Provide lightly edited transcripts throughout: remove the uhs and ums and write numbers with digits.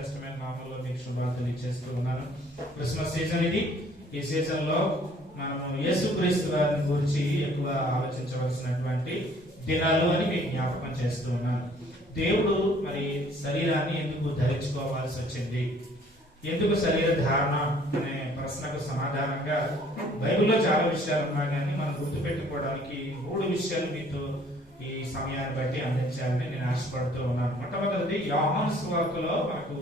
శ్రేష్టమైన నామంలో మీకు శుభాలు తెలియజేస్తూ ఉన్నాను. క్రిస్మస్ సీజన్ ఇది. ఈ సీజన్ లో మనము యేసుక్రీస్తు వారిని గురించి ఎక్కువ ఆలోచించవలసినటువంటి దినాలు అని మీకు జ్ఞాపకం చేస్తూ ఉన్నాను. దేవుడు మరి శరీరాన్ని ఎందుకు ధరించుకోవాల్సి వచ్చింది, ఎందుకు శరీర ధారణ అనే ప్రశ్నకు సమాధానంగా బైబిల్లో చాలా విషయాలు ఉన్నాయి, కానీ మనం గుర్తుపెట్టుకోవడానికి 3 విషయాలు మీతో ఈ సమయాన్ని బట్టి అందించాలని నేను ఆశపడుతూ ఉన్నాను. మొట్టమొదటిది యోహాను సువార్తలో మనకు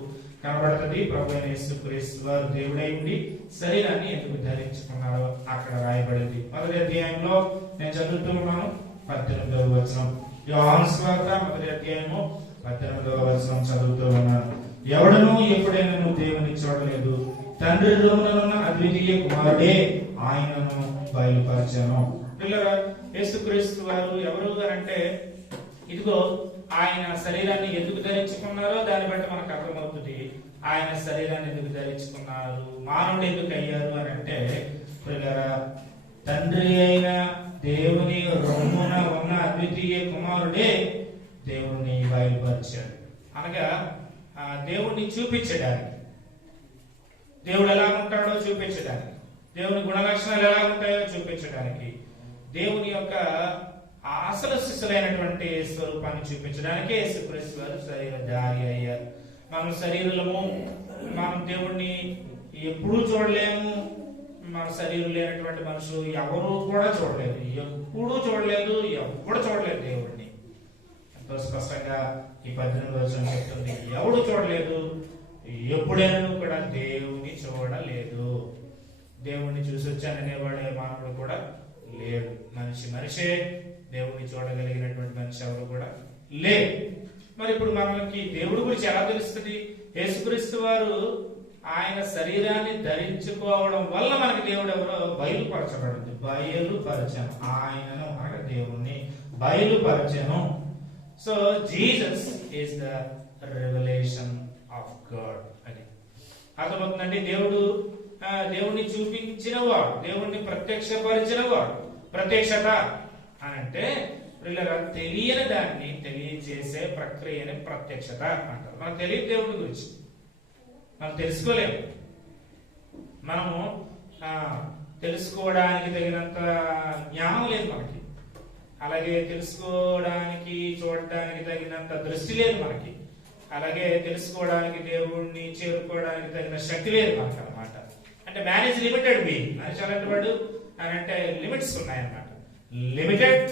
కనబడుతుంది. ప్రభు అయిన యేసుక్రీస్తు వారు దేవుడై ఉండి శరీరాన్ని ఎందుకు ధరించుకున్నారో అక్కడ రాయబడింది. మొదటి అధ్యాయంలో నేను చదువుతూ ఉన్నాను, 18వ వచనం. యోహాను సువార్త మొదటి అధ్యాయము 18వ వచనం చదువుతూ ఉన్నాను. ఎవడను ఎప్పుడైనా దేవుని చూడలేదు, తండ్రిలోనున్న అద్వితీయ కుమారుడే ఆయనను బయలుపరచెను. పిల్లరా, యేసుక్రీస్తు వారు ఎవరు అంటే, ఇదిగో ఆయన శరీరాన్ని ఎందుకు ధరించుకున్నారో దాన్ని బట్టి మనకు అర్థమవుతుంది. ఆయన శరీరాన్ని ఎందుకు ధరించుకున్నారు, మానవుడు ఎందుకు అయ్యారు అని అంటే, పిల్లరా, తండ్రి అయిన దేవుని రొమ్మున ఉన్న అద్వితీయ కుమారుడే దేవుణ్ణి బయలుపరిచాడు. అనగా దేవుణ్ణి చూపించడానికి, దేవుడు ఎలా ఉంటాడో చూపించడానికి, దేవుని గుణలక్షణాలు ఎలా ఉంటాయో చూపించడానికి, దేవుని యొక్క అసలు శిశులైనటువంటి స్వరూపాన్ని చూపించడానికి యేసుక్రీస్తు వారు శరీరధారి అయ్యారు. మనం శరీరము, మనం దేవుణ్ణి ఎప్పుడూ చూడలేము. మన శరీరం లేనటువంటి మనుషులు ఎవరు కూడా చూడలేదు, ఎప్పుడూ చూడలేదు, ఎప్పుడు చూడలేదు దేవుణ్ణి. ఎంతో స్పష్టంగా ఈ 18వ వచనం చెప్తుంది, ఎవడు చూడలేదు, ఎప్పుడైనా కూడా దేవుని చూడలేదు. దేవుణ్ణి చూసి వచ్చాననేవాడే మానవుడు కూడా లేడు. మనిషే దేవుణ్ణి చూడగలిగినటువంటి మనిషి ఎవరు కూడా లేడు. మరి ఇప్పుడు మనకి దేవుడి గురించి ఎలా తెలుస్తుంది? యేసుక్రీస్తు వారు ఆయన శరీరాన్ని ధరించుకోవడం వల్ల మనకి దేవుడు ఎవరో బయలుపరచబడింది. బయలుపరచను, ఆయనను అనగా దేవుణ్ణి బయలుపరచను. So Jesus is the revelation of God అని అర్థమవుతుందండి. దేవుణ్ణి చూపించిన వాడు, దేవుణ్ణి ప్రత్యక్షపరిచిన వాడు. ప్రత్యక్షత అని అంటే తెలియని దాన్ని తెలియజేసే ప్రక్రియని ప్రత్యక్షత అంటారు. మనకు తెలియదు దేవుడి గురించి, మనం తెలుసుకోలేము. మనము తెలుసుకోవడానికి తగినంత జ్ఞానం లేదు మనకి, అలాగే తెలుసుకోవడానికి చూడడానికి తగినంత దృష్టి లేదు మనకి, అలాగే తెలుసుకోవడానికి దేవుణ్ణి చేరుకోవడానికి తగిన శక్తి లేదు మనకు అనమాట. అంటే మ్యాన్ ఈజ్ లిమిటెడ్ బీయింగ్. మనిషి అలాంటి వాడు అని అంటే లిమిట్స్ ఉన్నాయన్నమాట. Limited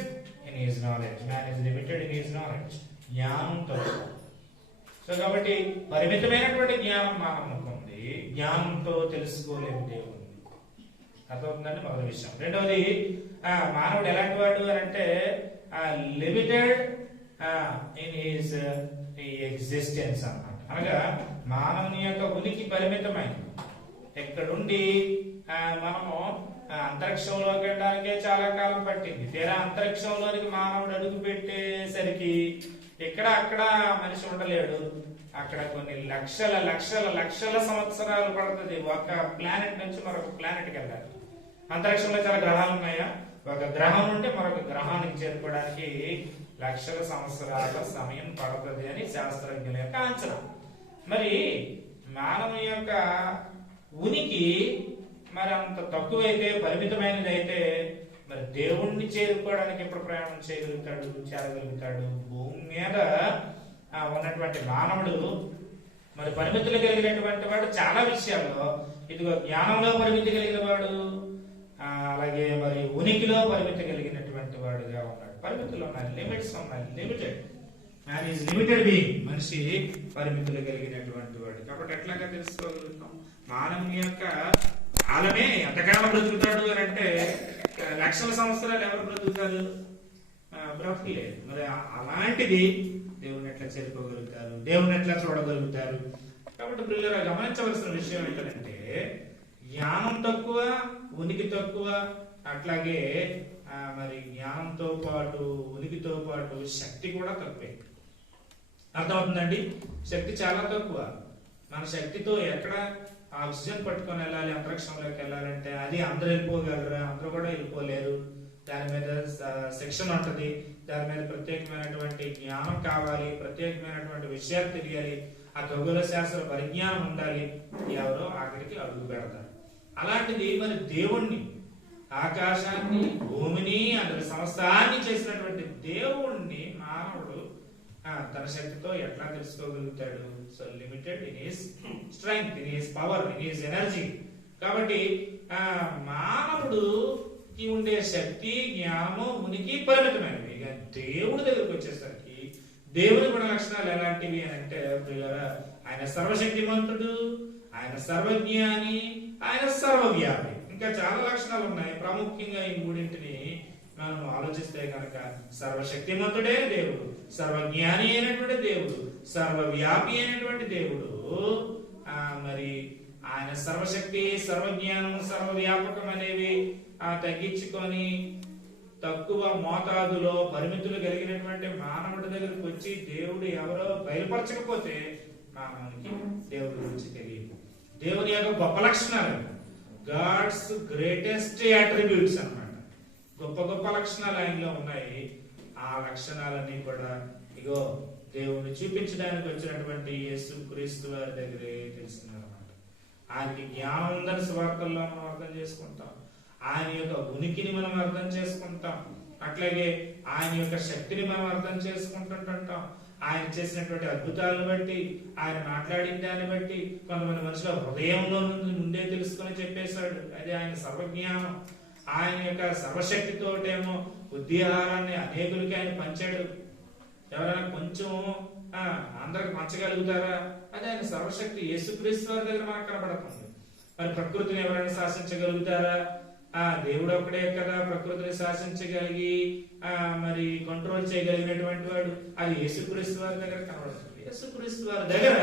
in his knowledge, man is limited in his knowledge. జ్ఞానంతో, సో కాబట్టి పరిమితమైనటువంటి జ్ఞానం మానవునికి ఉంది. జ్ఞానంతో తెలుసుకోలేము దేవుణ్ణి. అర్థమవుతుందండి మొదటి విషయం. రెండవది, మానవుడు ఎలాంటి వాడు అని అంటే లిమిటెడ్ ఇన్ హిస్ ఎగ్జిస్టెన్స్ అన్నమాట. అనగా మానవుని యొక్క ఉనికి పరిమితమైంది. ఎక్కడుండి మనము అంతరిక్షంలోకి వెళ్ళడానికే చాలా కాలం పట్టింది. తీరా అంతరిక్షంలోనికి మానవుడు అడుగు పెట్టేసరికి ఇక్కడ అక్కడ మనిషి ఉండలేడు. అక్కడ కొన్ని లక్షల లక్షల లక్షల సంవత్సరాలు పడుతుంది ఒక ప్లానెట్ నుంచి మరొక ప్లానెట్కి వెళ్ళాలి. అంతరిక్షంలో చాలా గ్రహాలు ఉన్నాయా? ఒక గ్రహం నుండి మరొక గ్రహానికి చేరుకోవడానికి లక్షల సంవత్సరాల సమయం పడుతుంది అని శాస్త్రజ్ఞుల యొక్క అంచనా. మరి మానవుని యొక్క ఉనికి మరి అంత తక్కువైతే, పరిమితమైనది అయితే, మరి దేవుణ్ణి చేరుకోవడానికి ఎప్పుడు ప్రయాణం చేరగలుగుతాడు? భూమి మీద ఉన్నటువంటి మానవుడు మరి పరిమితులు కలిగినటువంటి వాడు చాలా విషయాల్లో. ఇదిగో జ్ఞానంలో పరిమితి కలిగిన వాడు, అలాగే మరి ఉనికిలో పరిమితి కలిగినటువంటి వాడుగా ఉన్నాడు. పరిమితులు ఉన్నాయి, లిమిట్స్ ఉన్నాయి. Limited man is limited being. మనిషి పరిమితులు కలిగినటువంటి వాడు. కాబట్టి ఎట్లాగా తెలుసుకోగలుగుతాం? మానవుని యొక్క కాలమే ఎంతకాలం బ్రతుకుతాడు అని అంటే, లక్షల సంవత్సరాలు ఎవరు బ్రతుకుతారు? బ్రతకలేదు. మరి అలాంటిది దేవుని ఎట్లా చేరుకోగలుగుతారు, దేవుని ఎట్లా చూడగలుగుతారు? కాబట్టి పిల్లలు గమనించవలసిన విషయం ఏంటంటే, జ్ఞానం తక్కువ, ఉనికి తక్కువ, అట్లాగే మరి జ్ఞానంతో పాటు ఉనికితో పాటు శక్తి కూడా తక్కువే. అర్థమవుతుందండి? శక్తి చాలా తక్కువ. మన శక్తితో ఎక్కడ ఆక్సిజన్ పట్టుకొని వెళ్ళాలి, అంతరిక్షంలోకి వెళ్ళాలంటే అది అందరూ వెళ్ళిపోగలరా? అందరూ కూడా వెళ్ళిపోలేరు. దాని మీద శిక్షణ ఉంటది, దాని మీద ప్రత్యేకమైనటువంటి జ్ఞానం కావాలి, ప్రత్యేకమైనటువంటి విషయాలు తెలియాలి. ఆ ఖగోళ శాస్త్ర పరిజ్ఞానం ఉండాలి, ఎవరో అక్కడికి అడుగు పెడతారు. అలాంటిది మరి దేవుణ్ణి, ఆకాశాన్ని, భూమిని, అందరి సమస్తాన్ని చేసినటువంటి దేవుణ్ణి మానవుడు తన శక్తితో ఎట్లా తెలుసుకోగలుగుతాడు? So limited in his strength, in his power, in his energy. కాబట్టి మానవుడుకి ఉండే శక్తి, జ్ఞానము, ఉనికి పరిమితమైనవి. ఇక దేవుడి దగ్గరికి వచ్చేసరికి దేవుని గుణ లక్షణాలు ఎలాంటివి అని అంటే, ఆయన సర్వశక్తిమంతుడు, ఆయన సర్వజ్ఞాని, ఆయన సర్వవ్యాపి. ఇంకా చాలా లక్షణాలు ఉన్నాయి. ప్రాముఖ్యంగా ఈ మూడింటిని మనం ఆలోచిస్తే కనుక సర్వశక్తిమంతుడే దేవుడు, సర్వజ్ఞాని అయినటువంటి దేవుడు, సర్వవ్యాపి అయినటువంటి దేవుడు. మరి ఆయన సర్వశక్తి, సర్వజ్ఞానం, సర్వవ్యాపకం అనేవి తగ్గించుకొని తక్కువ మోతాదులో పరిమితులు కలిగినటువంటి మానవుడి దగ్గరికి వచ్చి దేవుడు ఎవరో బయలుపరచకపోతే మానవునికి దేవుడి గురించి తెలియదు. దేవుని యొక్క గొప్ప లక్షణాలు, గాడ్స్ గ్రేటెస్ట్ అట్రిబ్యూట్స్ అన్నమాట. గొప్ప గొప్ప లక్షణాలు ఆయనలో ఉన్నాయి. ఆ లక్షణాలన్నీ కూడా ఇగో దేవుడిని చూపించడానికి వచ్చినటువంటి యేసుక్రీస్తు వారి దగ్గరే తెలుసుకున్నారన్నమాట. ఆయనకి జ్ఞానం ఉందని సువార్తల్లో మనం అర్థం చేసుకుంటాం. ఆయన యొక్క ఉనికిని మనం అర్థం చేసుకుంటాం. అట్లాగే ఆయన యొక్క శక్తిని మనం అర్థం చేసుకుంటుంటాం. ఆయన చేసినటువంటి అద్భుతాలను బట్టి, ఆయన మాట్లాడిన దాన్ని బట్టి కొంతమంది మనుషుల హృదయంలో ముందే తెలుసుకొని చెప్పేశాడు. అది ఆయన సర్వజ్ఞానం. ఆయన యొక్క సర్వశక్తితోటేమో బుద్ధిహారాన్ని అనేకులకి ఆయన పంచాడు. ఎవరైనా కొంచెం అందరికి పంచగలుగుతారా? అది ఆయన సర్వశక్తి. యేసుక్రీస్తు వారి దగ్గర మనకు కనబడుతుంది. మరి ప్రకృతిని ఎవరైనా శాసించగలుగుతారా? దేవుడు ఒక్కడే కదా ప్రకృతిని శాసించగలిగి మరి కంట్రోల్ చేయగలిగినటువంటి వాడు. అది యేసుక్రీస్తు వారి దగ్గర కనబడుతుంది. యేసుక్రీస్తు వారి దగ్గర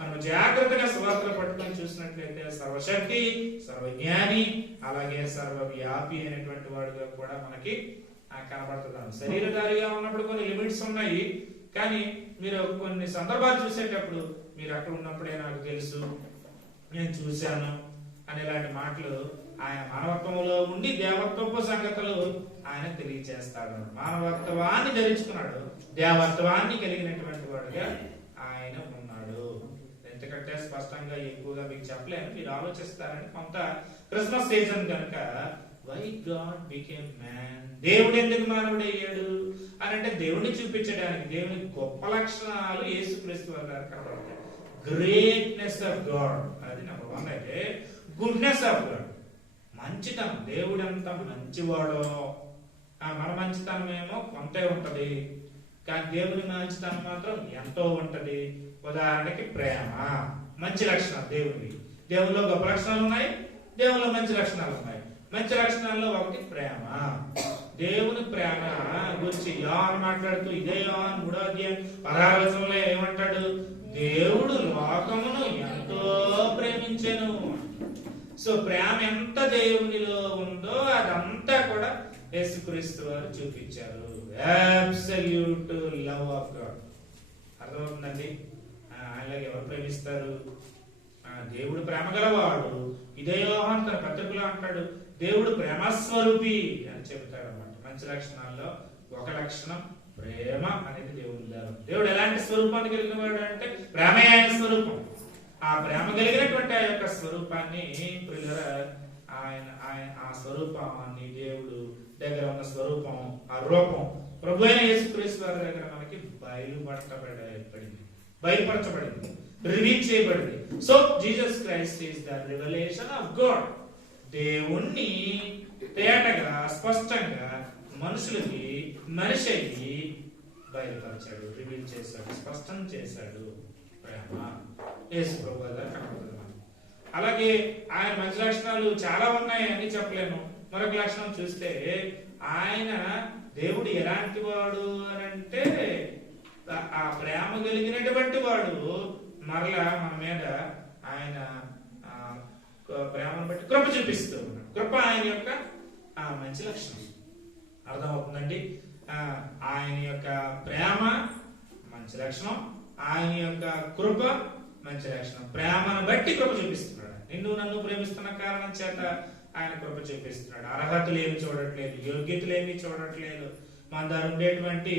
మనం జాగ్రత్తగా సువార్తలు పట్టుకొని చూసినట్లయితే సర్వశక్తి, సర్వజ్ఞాని, అలాగే సర్వవ్యాపి అయినటువంటి వాడుగా కూడా మనకి కనబడుతున్నాం. శరీరధారిగా ఉన్నప్పుడు కొన్ని లిమిట్స్ ఉన్నాయి, కానీ మీరు కొన్ని సందర్భాలు చూసేటప్పుడు మీరు అక్కడ ఉన్నప్పుడే నాకు తెలుసు, నేను చూశాను అనేలాంటి మాటలు ఆయన మానవత్వంలో ఉండి దేవత్వపు సంగతులు ఆయన తెలియజేస్తాడు. మానవత్వాన్ని ధరించుకున్నాడు, దేవత్వాన్ని కలిగినటువంటి వాడుగా ఆయన ఉన్నాడు. ఎంతకంటే స్పష్టంగా ఎక్కువగా మీకు చెప్పలేను, మీరు ఆలోచిస్తారని. కొంత క్రిస్మస్ సీజన్ కనుక వై గాడ్ బికేమ్ మ్యాన్, దేవుడు ఎందుకు మానవుడు అయ్యాడు అని అంటే దేవుడిని చూపించడానికి. దేవుని గొప్ప లక్షణాలు యేసుక్రీస్తు వారి గారు కనబడతాయి. గ్రేట్నెస్ ఆఫ్ గాడ్, అది నెంబర్ 1. అయితే గుడ్నెస్ ఆఫ్ గాడ్, మంచితనం. దేవుడు ఎంత మంచివాడో, మన మంచితనం ఏమో కొంతే ఉంటది, కానీ దేవుని మంచితనం మాత్రం ఎంతో ఉంటది. ఉదాహరణకి ప్రేమ, మంచి లక్షణాలు దేవుడివి. దేవుల్లో గొప్ప లక్షణాలు ఉన్నాయి, దేవుల్లో మంచి లక్షణాలు ఉన్నాయి. మంచి లక్షణాల్లో ఒకటి ప్రేమ. దేవుని ప్రేమ గురించి యోహాను మాట్లాడుతూ ఇదే యోహాను 3వ అధ్యాయం 16వ వచనంలో ఏమంటాడు? దేవుడు లోకమును ఎంతో ప్రేమించెను. సో ప్రేమ ఎంత దేవునిలో ఉందో అదంతా కూడా యేసుక్రీస్తు వారు చూపించారు. Absolute love of God. అర్థమవుతుందండి? ఆయనలాగా ఎవరు ప్రేమిస్తారు? దేవుడు ప్రేమ గలవాడు. ఇదే యోహాను తన పత్రికలో అంటాడు, దేవుడు ప్రేమస్వరూపి అని చెబుతాడు అన్నమాట. మంచి లక్షణాల్లో ఒక లక్షణం ప్రేమ అనేది దేవుడు. దేవుడు ఎలాంటి స్వరూపాన్ని కలిగిన వాడు అంటే ప్రేమే ఆయన స్వరూపం. ఆ ప్రేమ కలిగినటువంటి ఆ యొక్క స్వరూపాన్ని ఆయన ఆ స్వరూపాన్ని దేవుడు దగ్గర ఉన్న స్వరూపం, ఆ రూపం ప్రభు అయిన యేసుక్రీస్తు వారి దగ్గర మనకి బయలుపరచబడింది, రివీల్ చేయబడింది. So Jesus Christ is the revelation of God. దేవుణ్ణి తేటగా స్పష్టంగా మనుషులకి మనిషి అయ్యి బయలుపరిచాడు, రివీల్ చేశాడు, స్పష్టం చేశాడు. ప్రేమ యేసు ప్రభు గారు కనబడుతుంది. అలాగే ఆయన మంచి లక్షణాలు చాలా ఉన్నాయి అని చెప్పలేను. మరొక లక్షణం చూస్తే ఆయన దేవుడు ఎలాంటి వాడు అని అంటే ఆ ప్రేమ కలిగినటువంటి వాడు. మరలా మన మీద ఆయన ప్రేమను బట్టి కృప చూపిస్తూ ఉన్నాడు. కృప ఆయన యొక్క మంచి లక్షణం. అర్థమవుతుందండి? ఆయన యొక్క ప్రేమ మంచి లక్షణం, ఆయన యొక్క కృప మంచి లక్షణం. ప్రేమను బట్టి కృప చూపిస్తున్నాడు. నిన్ను నన్ను ప్రేమిస్తున్న కారణం చేత ఆయన కృప చూపిస్తున్నాడు. అర్హతలు ఏమి చూడట్లేదు, యోగ్యతలు ఏమి చూడట్లేదు. మన దగ్గర ఉండేటువంటి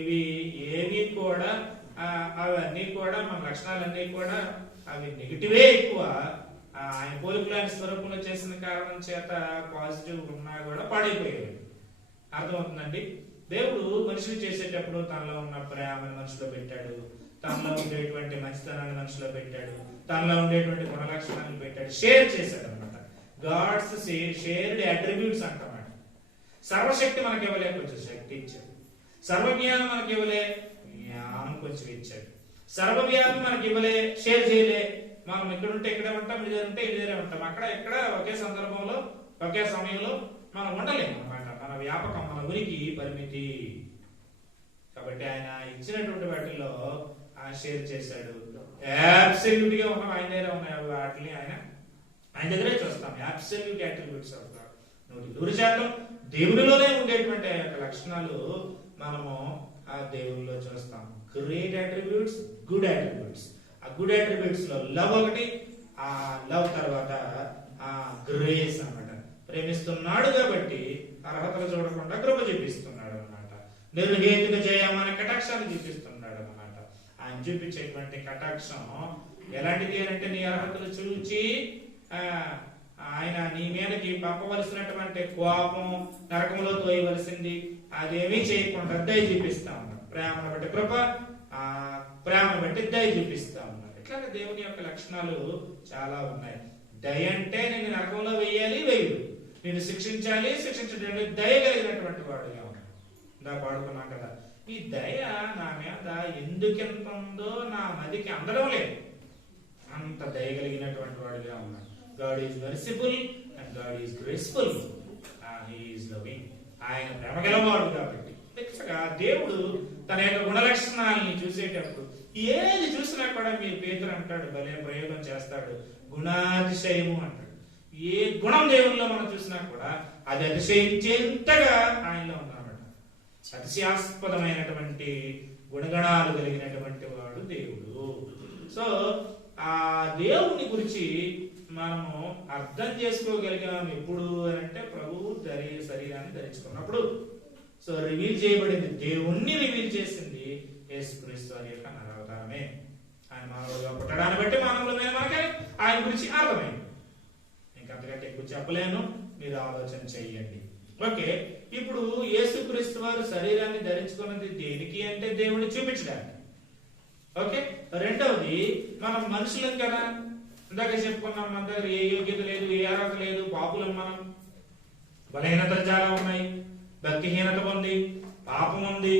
ఇవి ఏవి కూడా అవన్నీ కూడా మన లక్షణాలన్నీ కూడా అవి నెగిటివే ఎక్కువ. ఆయన పోలికలు ఆయన స్వరూపంలో చేసిన కారణం చేత పాజిటివ్ ఉన్నా కూడా పాడైపోయేవి. అర్థమవుతుందండి. దేవుడు మనిషిని చేసేటప్పుడు తనలో ఉన్న ప్రేమను మనసులో పెట్టాడు, తనలో ఉండేటువంటి మంచితనాన్ని మనసులో పెట్టాడు, తనలో ఉండేటువంటి గుణ లక్షణాలను పెట్టాడు, షేర్ చేశాడు అనమాట. గాడ్స్ షేర్డ్ అట్రిబ్యూట్స్ అంటామాట. సర్వశక్తి మనకి ఇవ్వలే, కొంచెం శక్తి ఇచ్చాడు. సర్వజ్ఞానం మనకి ఇవ్వలే, జ్ఞానం కొంచెం ఇచ్చాడు. సర్వవ్యాధి మనకి ఇవ్వలే, షేర్ చేయలే. మనం ఇక్కడ ఉంటే ఇక్కడే ఉంటాం, ఇది ఉంటే ఇదే ఉంటాం. అక్కడ ఇక్కడ ఒకే సందర్భంలో ఒకే సమయంలో మనం ఉండలేము అనమాట. మన వ్యాపకం, మన ఉనికి పరిమితి. కాబట్టి ఆయన ఇచ్చినటువంటి వాటిల్లో ఆయన షేర్ చేశాడు. అబ్సల్యూట్ గా ఉన్నాం, ఆయన దగ్గర ఉన్నాయి వాటిని ఆయన దగ్గరే చూస్తాం. అబ్సల్యూట్ అట్రిబ్యూట్స్ ఆఫ్ గాడ్, 100% దేవుడిలోనే ఉండేటువంటి ఆ యొక్క లక్షణాలు మనము ఆ దేవుడిలో చూస్తాం. Great attributes, good attributes. ఆ గుడ్ అట్రిబ్యూట్స్ లో లవ్ ఒకటి, ఆ లవ్ తర్వాత ఆ గ్రేస్ అన్నమాట. ప్రేమిస్తున్నాడు కాబట్టి అర్హతలు చూడకుండా కృప చూపిస్తున్నాడు అన్నమాట. నిర్హేతుక జయమనే కటాక్షాన్ని చూపిస్తున్నాడు అన్నమాట. ఆయన చూపించేటువంటి కటాక్షం ఎలాంటిది అంటే, నీ అర్హతలు చూచి ఆయన నీ మీదకి పంపవలసినటువంటి కోపం, నరకంలో తోయవలసింది అదేమీ చేయకుండా దయ చూపిస్తా ఉన్నాడు. ప్రేమను బట్టి కృప, ప్రేమను బట్టి దయ చూపిస్తా ఉన్నాడు. ఇట్లాగే దేవుని యొక్క లక్షణాలు చాలా ఉన్నాయి. దయ అంటే నేను నరకంలో వేయాలి, వేయడు. నేను శిక్షించాలి, శిక్షించడానికి దయ కలిగినటువంటి వాడుగా ఉన్నాడు. ఇందా పాడుకున్నాం కదా, ఈ దయ నా మీద ఎందుకెంత ఉందో నా మదికి అందడం లేదు. అంత దయ కలిగినటువంటి వాడుగా ఉన్నాడు. God is merciful and God is graceful. He is loving. ఆయన ప్రేమ గలవాడు కాబట్టి దేవుడు తన యొక్క గుణలక్షణాలని చూసేటప్పుడు ఏది చూసినా కూడా మీరు పేతురు అంటాడు, భలే ప్రయోగం చేస్తాడు, గుణాతిశయము అంటాడు. ఏ గుణం దేవుల్లో మనం చూసినా కూడా అది అతిశయించేంతగా ఆయనలో ఉన్నామట. అతిశయాస్పదమైనటువంటి గుణగణాలు కలిగినటువంటి వాడు దేవుడు. సో ఆ దేవుని గురించి మనము అర్థం చేసుకోగలిగాం ఎప్పుడు అంటే, ప్రభువు శరీరాన్ని ధరించుకున్నప్పుడు. సో రివీల్ చేయబడింది, దేవుణ్ణి రివీల్ చేసింది యేసుక్రీస్తు వారి యొక్క నరవతారమే. ఆయన మానవుడిగా పుట్టడాన్ని బట్టి మానవులమైన మనకి ఆయన గురించి అర్థమైంది. ఇంకంతకంటే ఎక్కువ చెప్పలేను, మీరు ఆలోచన చెయ్యండి. ఓకే, ఇప్పుడు యేసుక్రీస్తు వారు శరీరాన్ని ధరించుకున్నది దేనికి అంటే, దేవుణ్ణి చూపించడానికి. ఓకే, రెండవది మనం మనుషులం కదా, ఇందాక చెప్పుకున్నాం, మన దగ్గర ఏ యోగ్యత లేదు, ఏ అర్హత లేదు, పాపులం మనం. బలహీనతలు చాలా ఉన్నాయి, భక్తిహీనత ఉంది, పాపం ఉంది,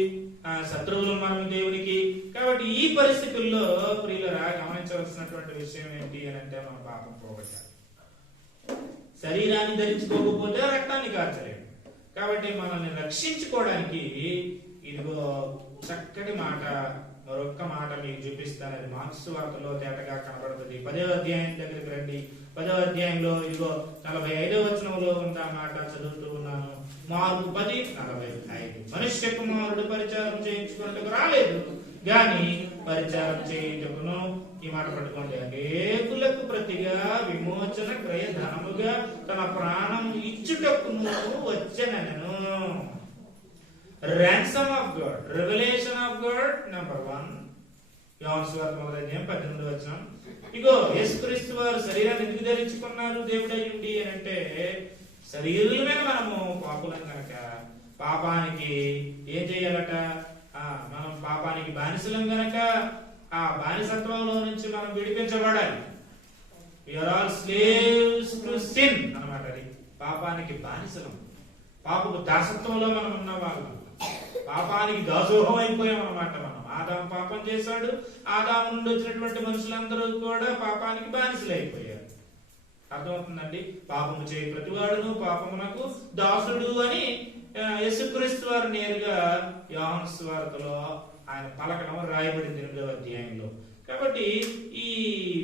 శత్రువులు మనం దేవునికి. కాబట్టి ఈ పరిస్థితుల్లో ప్రియులరా గమనించవలసినటువంటి విషయం ఏంటి అని అంటే, మన పాపం పోగొట్టాలి. శరీరాన్ని ధరించుకోకపోతే రక్తాన్ని కార్చలేము. కాబట్టి మనల్ని రక్షించుకోవడానికి ఇదిగో చక్కటి మాట, మరొక్క మాట మీకు చూపిస్తాను. అది మార్క్స్ వార్తలో తేటగా కనబడుతుంది. 10వ అధ్యాయం దగ్గరికి రండి. 10వ అధ్యాయంలో ఇదిగో 45వ వచనంలో ఉన్న మాట చదువుతూ ఉన్నాను. మార్కు 10:45. మనుష్య కుమారుడు పరిచారం చేయించుకున్నట్టుకు రాలేదు గాని పరిచారం చేయుటకును, ఈ మాట పట్టుకోండి, అనేకులకు ప్రతిగా విమోచన క్రయ ధనముగా తన ప్రాణం ఇచ్చుటకును వచ్చెనను. Ransom of God, revelation of God, number 1. యోహాను సువార్త 1:18 వచనం. ఇగో యేసుక్రీస్తు వారు శరీరాన్ని ఎందుకు ధరించుకున్నారు దేవుడై ఉండి అని అంటే, శరీరమే మనము పాపులం కనుక పాపానికి ఏం చేయాలట, మనం పాపానికి బానిసలం గనక ఆ బానిసత్వంలో నుంచి మనం విడిపించబడాలి. We are all slaves to sin అన్నమాట. అది పాపానికి బానిసలం, పాపపు దాసత్వంలో మనం ఉన్న వాళ్ళం, పాపానికి దాసోహం అయిపోయాం అన్నమాట. మనం ఆదాము పాపం చేశాడు, ఆదాము నుండి వచ్చినటువంటి మనుషులందరూ కూడా పాపానికి బానిసలు అయిపోయారు. అర్థమవుతుందండి. పాపము చేయ ప్రతివాడును పాపమునకు దాసుడు అని యేసుక్రీస్తు వారు నేరుగా యోహాను సువార్తలో ఆయన పలకడం రాయబడింది 8వ అధ్యాయంలో. కాబట్టి ఈ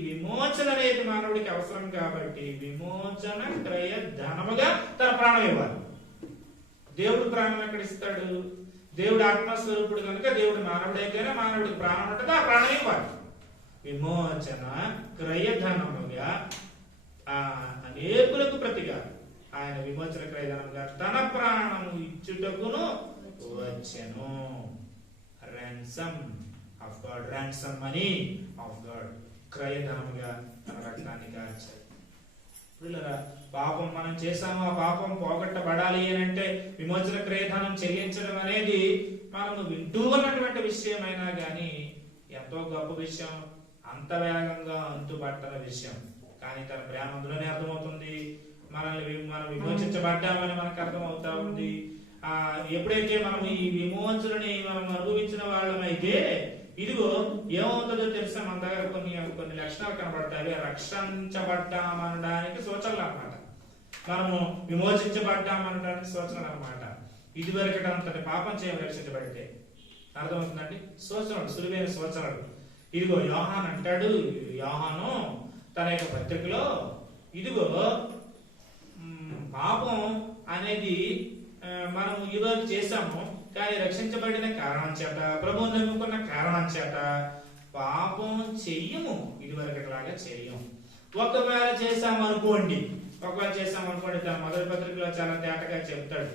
విమోచన అనేది మానవుడికి అవసరం. కాబట్టి విమోచన క్రయ ధనముగా తన ప్రాణం ఇవ్వాలి. దేవుడు ప్రాణం ఎక్కడ ఇస్తాడు? దేవుడు ఆత్మస్వరూపుడు కనుక దేవుడు మానవుడైతేనే మానవుడికి ప్రాణం ఉంటుంది, ఆ ప్రాణం ఇవ్వాలి. విమోచన క్రయధనముగా అనేకులకు ప్రతిగా ఆయన విమోచన క్రయధనముగా తన ప్రాణము ఇచ్చుటకును వచ్చెను. ransom of God, ransom money of God, క్రయధనముగా తన రక్తాన్ని కార్చాడు. పాపం మనం చేసాము, ఆ పాపం పోగొట్టబడాలి అని అంటే విమోచన క్రయధనం చెల్లించడం అనేది మనం వింటూ ఉన్నటువంటి విషయమైనా గాని ఎంతో గొప్ప విషయం, అంత వేగంగా అంతుబట్టల విషయం. కానీ తన ప్రేమ అందులోనే అర్థమవుతుంది. మనం విమోచించబడ్డామని మనకు అర్థమవుతా ఉంది. ఎప్పుడైతే మనం ఈ విమోచనని మనం అనుభవించిన వాళ్ళమైతే ఇదిగో ఏమవుతుందో తెలుసా, మన దగ్గర కొన్ని లక్షణాలు కనబడతాయి. రక్షించబడ్డామనడానికి సూచనలు అన్నమాట, మనము విమోచించబడ్డామనడానికి సూచనలు అన్నమాట. ఇదివరకటి అంతటి పాపం చేయం రక్షించబడితే. అర్థమవుతుందండి? సూచనలు, సులువైన సూచనలు. ఇదిగో యోహాన్ అంటాడు, యోహాను తన యొక్క పత్రికలో, ఇదిగో పాపం అనేది మనం ఈరోజు చేశాము, కానీ రక్షించబడిన కారణం చేత, ప్రభువు నమ్ముకున్న కారణం చేత పాపం చెయ్యము, ఇదివరకట్లాగా చెయ్యం. ఒకవేళ చేశామనుకోండి తన మొదటి పత్రికలో చాలా తేటగా చెప్తాడు.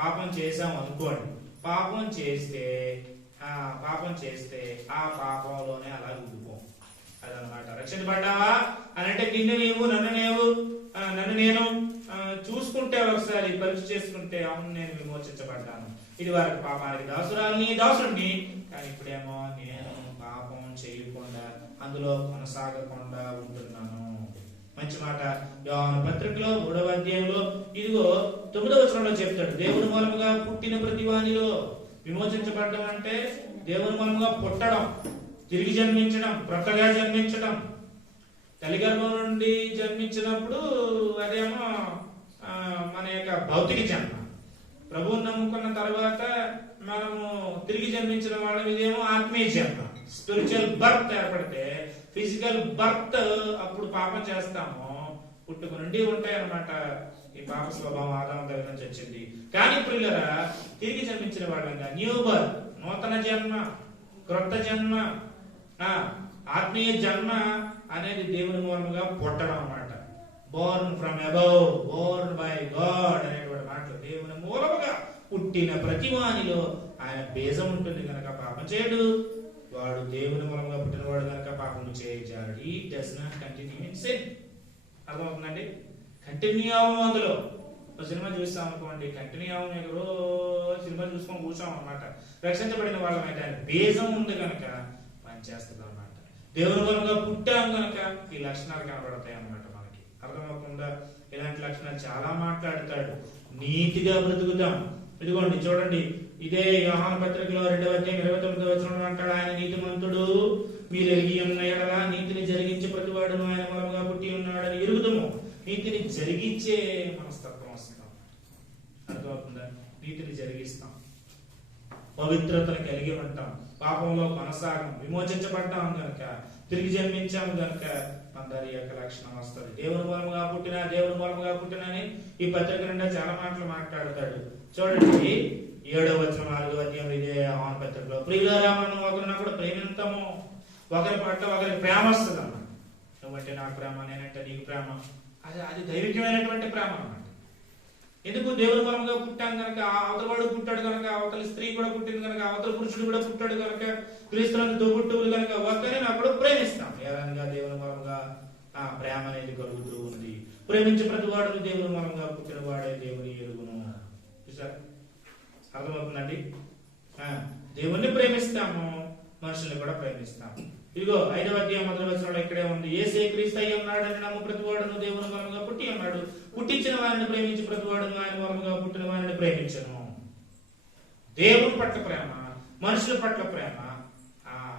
పాపం చేసాం అనుకోండి, పాపం చేస్తే ఆ పాపంలోనే అలా ఉండిపోం. అదనమాట రక్షించబడ్డావా అని అంటే నన్ను నేను చూసుకుంటే, ఒకసారి పరీక్ష చేసుకుంటే, అవును నేను విమోచించబడ్డాను, ఇది వరకు పాపానికి దాసుడిని, కానీ ఇప్పుడేమో నేను పాపం చేయకుండా అందులో కొనసాగకుండా ఉంటున్నాను. మంచి మాట. యోహాను పత్రికలో 3వ అధ్యాయంలో ఇదిగో 9వ వచనంలో చెప్తాడు, దేవుని మూలముగా పుట్టిన ప్రతి వానిలో. విమోచించబడ్డం అంటే దేవుని మూలముగా పుట్టడం, తిరిగి జన్మించడం, క్రొత్తగా జన్మించడం. తల్లి గర్భం నుండి జన్మించినప్పుడు అదేమో మన యొక్క భౌతిక జన్మ. ప్రభువుని నమ్ముకున్న తర్వాత మనము తిరిగి జన్మించిన వాళ్ళం, ఇదేమో ఆత్మీయ జన్మ, స్పిరిచువల్ బర్త్ ఏర్పడితే. ఫిజికల్ బర్త్ అప్పుడు పాపం చేస్తాము, పుట్టుక నుండి ఉంటాయి అన్నమాట. ఈ పాప స్వభావం ఆదాము దగ్గర నుంచి వచ్చింది. కానీ ప్రియులరా, తిరిగి జన్మించిన వాళ్ళంగా న్యూ బర్త్, నూతన జన్మ, క్రొత్త జన్మ, ఆత్మీయ జన్మ అనేది దేవుని మూలముగా పుట్టడం అన్నమాట. Born from above, Born by God అనేటువంటి మాటలు. దేవుని మూలముగా పుట్టిన ప్రతి వానిలో ఆయన బీజం ఉంటుంది కనుక పాపం చేయడు. వాడు దేవుని మూలంగా పుట్టిన వాడు కనుక పాపం చేయజాడు. ఈ does not continue in sin. అర్థమవుతుందండి? కంటిన్యూ అవ్వం. అందులో ఒక సినిమా చూస్తాం అనుకోండి, కంటిన్యూ అవ్వం, ఎక్కడో సినిమా చూసుకొని కూర్చోం అనమాట. రక్షించబడిన వాళ్ళమైతే ఆయన బీజం ఉంది కనుక పనిచేస్తుంది అనమాట. దేవుని మూలంగా పుట్టాం కనుక ఈ లక్షణాలు కనబడతాయి అన్నమాట మనకి. అర్థమవుతుందా? ఇలాంటి లక్షణాలు చాలా మాట్లాడతాడు. నీతిగా బ్రతుకుతాం. ఇదిగోండి చూడండి, ఇదే యోహాను పత్రికలో 2వ అధ్యాయం 29వ వచనంలో అంటాడు, ఆయన నీతిమంతుడు, మీరు ఎరిగి ఉన్న ఎడల నీతిని జరిగించే ప్రతివాడును ఆయన మూలముగా పుట్టి ఉన్నాడని ఎరుగుదము. నీతిని జరిగించే మనస్తత్వం వస్తాం. అర్థమవుతుందా? నీతిని జరిగిస్తాం, పవిత్రతను కలిగి ఉంటాం, పాపంలో కొనసాగం, విమోచించబడ్డాం కనుక, తిరిగి జన్మించాము కనుక అందరి యొక్క లక్షణం వస్తుంది. దేవుని మూలముగా పుట్టిన అని ఈ పత్రిక నిండా చాలా మాటలు మాట్లాడతాడు. చూడండి 7వ వచనం 4వ అధ్యాయం ఇదే యోహాను పత్రికలో, ప్రియులారా మనం ఒకరినొకడు ప్రేమించము, ఒకరి పట్ల ఒకరికి ప్రేమ వస్తుంది అన్నమాట. నువ్వంటే నాకు ప్రేమ, నేనంటే నీకు ప్రేమ. అది దైవికమైనటువంటి ప్రేమ అన్నమాట. ఎందుకు? దేవుని మూలంగా పుట్టాం కనుక, అవతల వాడు పుట్టాడు కనుక, అవతల స్త్రీ కూడా పుట్టింది కనుక, అవతల పురుషుడు కూడా పుట్టాడు కనుక, క్రీస్తునందు తోబుట్టువులు కనుక ఒకరినొకడు ప్రేమిస్తాం. ఏదనగా దేవుని మూలంగా ప్రేమ అనేది కలుగుతూ ఉంది. ప్రేమించే ప్రతి వాడు దేవుని మూలంగా పుట్టిన వాడే దేవుని ఎరుగును. చూసారు? అర్థమవుతుందండి? దేవుణ్ణి ప్రేమిస్తాము, మనుషుల్ని కూడా ప్రేమిస్తాము. ఇదిగో 5వ అధ్యాయం 1వ వచనంలో ఇక్కడే ఉంది, యేసే క్రీస్తు అయి ఉన్నాడని నమ్ము ప్రతి వాడును దేవుని మూలముగా పుట్టి ఉన్నాడు. పుట్టించిన వారిని ప్రేమించి ప్రతి వాడును ఆయన మూలముగా పుట్టిన వారిని ప్రేమించను. దేవుని పట్ల ప్రేమ, మనుషుల పట్ల ప్రేమ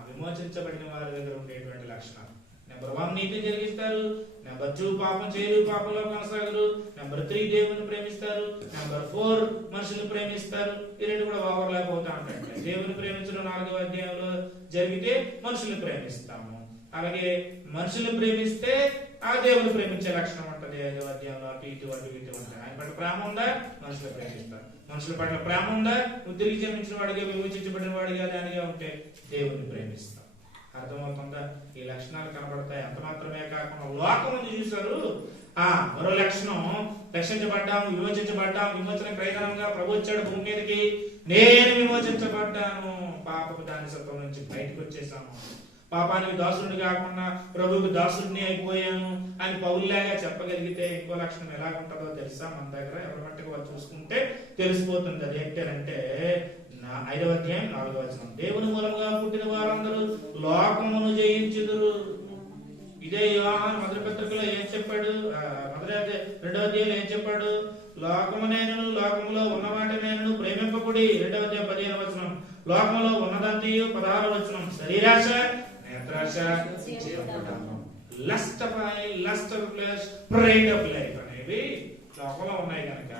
విమోచించబడిన వారి దగ్గర ఉండేటువంటి లక్షణాలు. నెంబర్ 1 నీతి జరిగిస్తారు, నెంబర్ 2 పాపం చేయరు, పాపంలో కొనసాగరు, నెంబర్ 3 దేవుని ప్రేమిస్తారు, నెంబర్ 4 మనుషులు ప్రేమిస్తారు. ఈ రెండు కూడా ఓవర్లాప్ అవుతా ఉంటాయి. దేవుని ప్రేమించడం 4వ అధ్యాయంలో జరిగితే మనుషుల్ని ప్రేమిస్తాము. అలాగే మనుషుల్ని ప్రేమిస్తే ఆ దేవుని ప్రేమించే లక్షణం ఉంటుంది. 5వ అధ్యాయంలో అటు ఇటు ఉంటాయి. ఆయన పట్ల ప్రేమ ఉందా? మనుషులు ప్రేమిస్తారు. మనుషుల పట్ల ప్రేమ ఉందా? నువ్వు తిరిగి జన్మించిన వాడిగా, విమోచించబడిన వాడిగా, దానిగా ఉంటే దేవుని ప్రేమిస్తావు. అర్థమవుతుందా? ఈ లక్షణాలు కనబడతాయి. అంత మాత్రమే కాకుండా లోకం ఉంది చూసారు, మరో లక్షణం, రక్షించబడ్డాము, విమోచించబడ్డాము, విమోచన క్రయధనంగా ప్రభు వచ్చాడు భూమి మీదకి, నేను విమోచించబడ్డాను, పాపపు దానిసత్వం నుంచి బయటకు వచ్చేసాను, పాపానికి దాసుడిని కాకుండా ప్రభువుకు దాసుడిని అయిపోయాను అని పౌరులాగా చెప్పగలిగితే ఇంకో లక్షణం ఎలా ఉంటుందో తెలుసా? మన దగ్గర ఎవరి మట్టుకు వాళ్ళు చూసుకుంటే తెలిసిపోతుంది. అది ఏంటంటే 5వ అధ్యాయం 4వ వచనం, దేవుని మూలంగా పుట్టిన వారందరూ లోకమును జయించుదురు. ఇదే యోహాను మొదటి పత్రికలో ఏం చెప్పాడు? 2వ అధ్యాయంలో ఏం చెప్పాడు? లోకమునైనను లోకములో ఉన్నవాటినైనను ప్రేమింపకుడి. 2వ అధ్యాయం 15వ వచనం. లోకములో ఉన్నదంతయు 16వ వచనం. శరీరాశ, నేత్రాశ, lust of I, lust of flesh, pride of life అనేవి లోకంలో ఉన్నాయి కనుక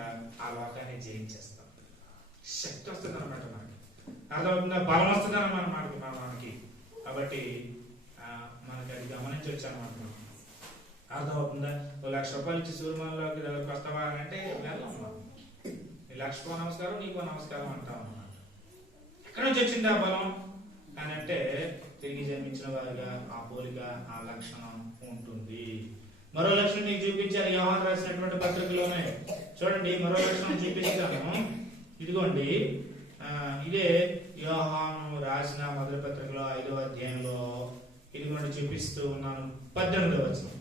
ఆ లోకాన్ని జయించేస్తాం. శక్తి వస్తుంది అనమాట మనకి, అర్థమవుతుందా? బలం వస్తుంది అన్నమాట మనకి. కాబట్టి మనకి అది గమనించి వచ్చానమాట. అర్థమవుతుందా? 1,00,000 రూపాయలు ఇచ్చి సూర్యమాలలోకి దగ్గరకు వస్తావా అని అంటే వెళ్ళాం. 1,00,000 నమస్కారం, నీకో నమస్కారం అంటాం అన్నమాట. ఎక్కడి నుంచి వచ్చింది ఆ బలం అని అంటే తిరిగి జన్మించిన వారుగా ఆ పోలిక, ఆ లక్షణం ఉంటుంది. మరో లక్షణం మీకు చూపించారు యోహాను రాసినటువంటి పత్రికలోనే. చూడండి, మరో లక్షణం చూపిస్తాను. ఇదిగోండి, ఇదే యోహాను రాసిన మొదటి పత్రికలో 5వ అధ్యాయంలో ఇదిగోండి చూపిస్తూ ఉన్నాను. 18వ వచనం,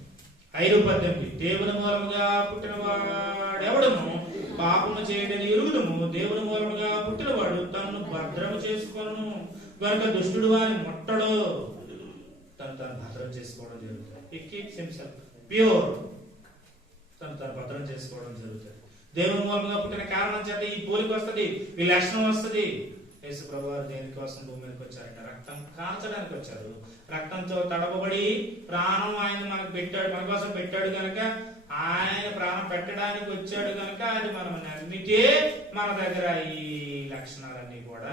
5:18. దేవుని మూలముగా పుట్టిన వాడెవడను పాపము చేయడని ఎరుగుదము. దేవుని మూలముగా పుట్టినవాడు తనను భద్రము చేసుకొనును కనుక దుష్టుడు వారిని ముట్టడు. తను భద్రం చేసుకోవడం జరుగుతుంది. He keeps himself pure. తను భద్రం చేసుకోవడం జరుగుతుంది. దేవుని మూలంగా పుట్టిన కారణం చేత ఈ పోలిక వస్తుంది, ఈ లక్షణం వస్తుంది. యేసు ప్రభువారు దేనికోసం భూమి మీదకి వచ్చారంట? రక్తం కాల్చడానికి వచ్చారు. రక్తంతో తడపబడి ప్రాణం ఆయన మనకు పెట్టాడు, మన కోసం పెట్టాడు కనుక, ఆయన ప్రాణం పెట్టడానికి వచ్చాడు కనుక అది మనం నమ్మితే మన దగ్గర ఈ లక్షణాలన్నీ కూడా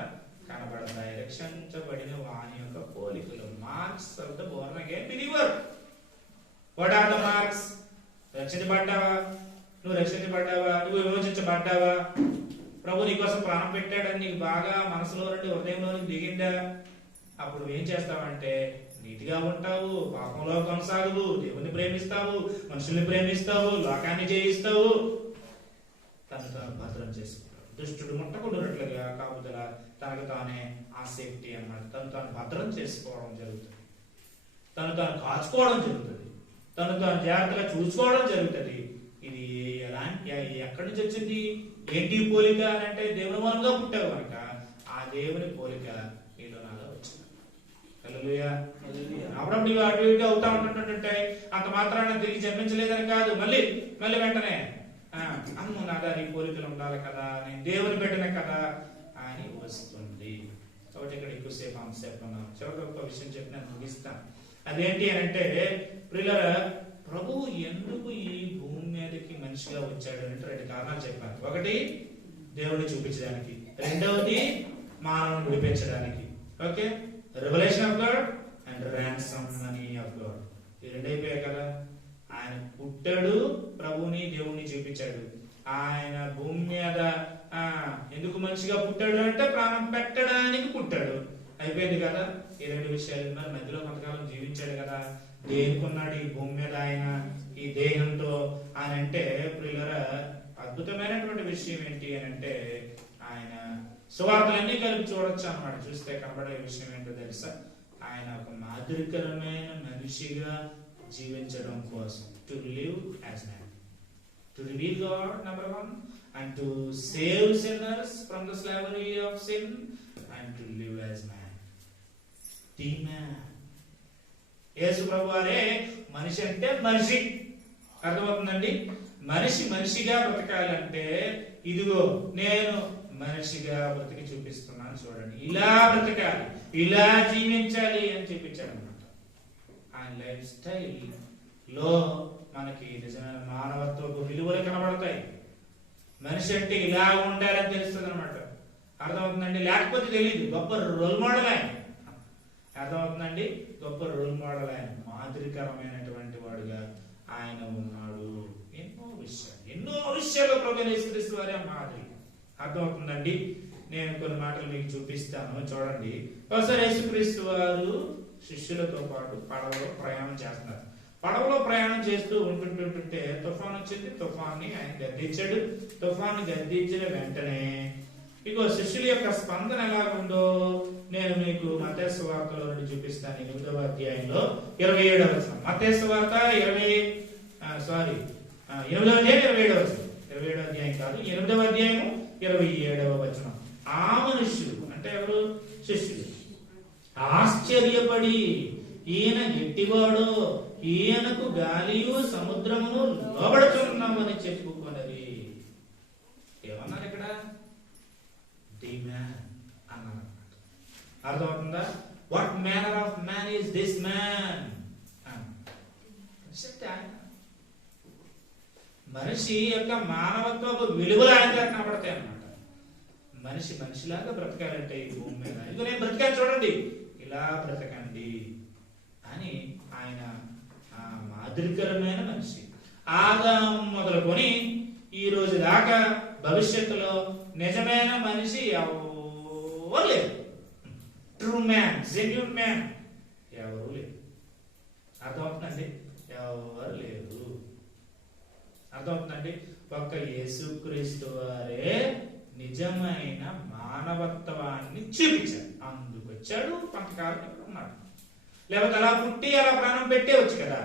కనబడతాయి. రక్షించబడిన వాని యొక్క పోలికలు, marks of the born again believer. What are the marks? రక్షించబడ్డావా? నువ్వు రక్షించబడ్డావా? నువ్వు విమోచించబడ్డావా? ప్రభు నీ కోసం ప్రాణం పెట్టాడని నీకు బాగా మనసులో నుండి, హృదయంలో నుండి దిగిందా? అప్పుడు ఏం చేస్తావంటే నీతిగా ఉంటావు, పాపంలో కొనసాగువు, దేవుని ప్రేమిస్తావు, మనుషుల్ని ప్రేమిస్తావు, లోకాన్ని జయిస్తావు, తను భద్రం చేసుకుంటావు. దుష్టుడు ముట్టకుండాట్లుగా కాపుదల, తనకు తానే ఆ సేఫ్టీ అన్నమాట. తను భద్రం చేసుకోవడం జరుగుతుంది, తను కాచుకోవడం జరుగుతుంది, తను జాగ్రత్తగా చూసుకోవడం జరుగుతుంది. ఇది ఎక్కడి నుంచి వచ్చింది? ఏంటి పోలిక అని అంటే దేవుని మూలంగా పుట్టావు కనుక ఆ దేవుని పోలిక నీలో నాలో వచ్చింది. హల్లెలూయా. అప్పుడప్పుడు ఇవి అటు ఇటు అవుతా ఉంటుంటే అంత మాత్రాన తిరిగి జన్మించలేదని కాదు, మళ్ళీ వెంటనే అమ్మ నాదా నీ పోలికలు ఉండాలి కదా, నేను దేవుని పెట్టిన కదా అని వస్తుంది. కాబట్టి ఇక్కడ ఎక్కువసేపు అంశం చివరికి ఒక విషయం చెప్పి నేను ముగిస్తాను. అదేంటి అని అంటే, ప్రియులారా, ప్రభువు ఎందుకు ఈ భూమి మీదకి మనిషిగా వచ్చాడు అంటే 2 కారణాలు చెప్పాను. ఒకటి దేవుడిని చూపించడానికి, రెండవది మానవుని విడిపించడానికి. Okay, revolution of God and ransom money of God. ఈ 2 అయిపోయాయి కదా. ఆయన పుట్టాడు, ప్రభువుని దేవుణ్ణి చూపించాడు. ఆయన భూమి మీద ఎందుకు మనిషిగా పుట్టాడు అంటే ప్రాణం పెట్టడానికి పుట్టాడు. అయిపోయింది కదా ఈ 2 విషయాలు. మరి మధ్యలో కొంతకాలం జీవించాడు కదా. దేనికున్నాడు ఈ భూమి మీద ఆయన ఈ దేహంతో అని అంటే, ప్రియులారా, అద్భుతమైనటువంటి విషయం ఏంటి అని అంటే, ఆయన సువార్తలన్నీ కలిపి చూడొచ్చు అన్నమాట. చూస్తే కనబడే విషయం ఏంటో తెలుసా? ఆయన ఒక మాదిరికరమైన మనిషిగా జీవించడం కోసం, to live as man, to reveal God number 1, and to save sinners from the slavery of sin, and to live as man, the man. యేసు ప్రభువారే మనిషి అంటే మనిషి. అర్థమవుతుందండి? మనిషిగా బ్రతకాలంటే ఇదిగో నేను మనిషిగా బ్రతికి చూపిస్తున్నాను చూడండి, ఇలా బ్రతకాలి, ఇలా జీవించాలి అని చూపించాడు అనమాట. ఆయన లైఫ్ స్టైల్ లో మనకి నిజమైన మానవత్వపు విలువలు కనబడతాయి. మనిషి అంటే ఇలా ఉండాలని తెలుస్తుంది అనమాట. అర్థమవుతుందండి? లేకపోతే తెలియదు. గొప్ప రోల్ మోడల్ ఆయన. అర్థమవుతుందండి? గొప్ప రోల్ మోడల్ ఆయన, మాదిరికరమైనటువంటి వాడుగా ఆయన ఉన్నాడు. ఎన్నో విషయాలు ప్రభువైన యేసుక్రీస్తు వారి మాదిరి. అర్థమవుతుందండి? నేను కొన్ని మాటలు మీకు చూపిస్తాను చూడండి. ఒకసారి యేసుక్రీస్తు వారు శిష్యులతో పాటు పడవలో ప్రయాణం చేస్తున్నారు. పడవలో ప్రయాణం చేస్తూ ఉంటుంటే తుఫాన్ వచ్చింది. తుఫాన్ని ఆయన గద్దించాడు. తుఫాన్ని గద్దించిన వెంటనే ఇగో శిష్యుల యొక్క స్పందన ఎలా ఉందో నేను మీకు మత్తయి సువార్తలో నుండి చూపిస్తాను. 8వ అధ్యాయంలో 27వ వచనం. మత్తయి సువార్త 8వ అధ్యాయం 27వ వచనం. 27వ అధ్యాయం కాదు, 8వ అధ్యాయం 27వ వచనం. ఆ మనుష్యులు అంటే ఎవరు? శిష్యులు ఆశ్చర్యపడి, ఈయన గట్టివాడో, ఈయనకు గాలియు సముద్రమును లోబడుచున్నామని చెప్పుకొనది. ఏమన్నారు ఇక్కడ? ది మ్యాన్ అన్నారు. అర్థమవుతుందా? What manner of man is this man? మనిషి యొక్క మానవత్వపు విలువలు ఆయన దగ్గర కనబడతాయి అన్నమాట. మనిషి మనిషిలాగా బ్రతకాలంటే ఈ భూమి మీద, ఇదిగో నేను బ్రతకాను చూడండి, ఇలా బ్రతకండి అని ఆయన మాదిరికరమైన మనిషి. ఆదాం మొదలుకొని ఈ రోజు దాకా భవిష్యత్తులో నిజమైన మనిషి ఎవరు లేరు. ట్రూ మ్యాన్, జెన్యూన్ మ్యాన్ ఎవరు లేరు. అర్థమవుతుందండి? ఎవరు లేరు. అర్థమవుతుందండి? ఒక్క యేసుక్రీస్తు వారే నిజమైన మానవత్వాన్ని చూపించాడు. అందుకు వచ్చాడు, కొంతకాలం ఇక్కడ ఉన్నాడు. లేకపోతే అలా పుట్టి అలా ప్రాణం పెట్టే వచ్చు కదా.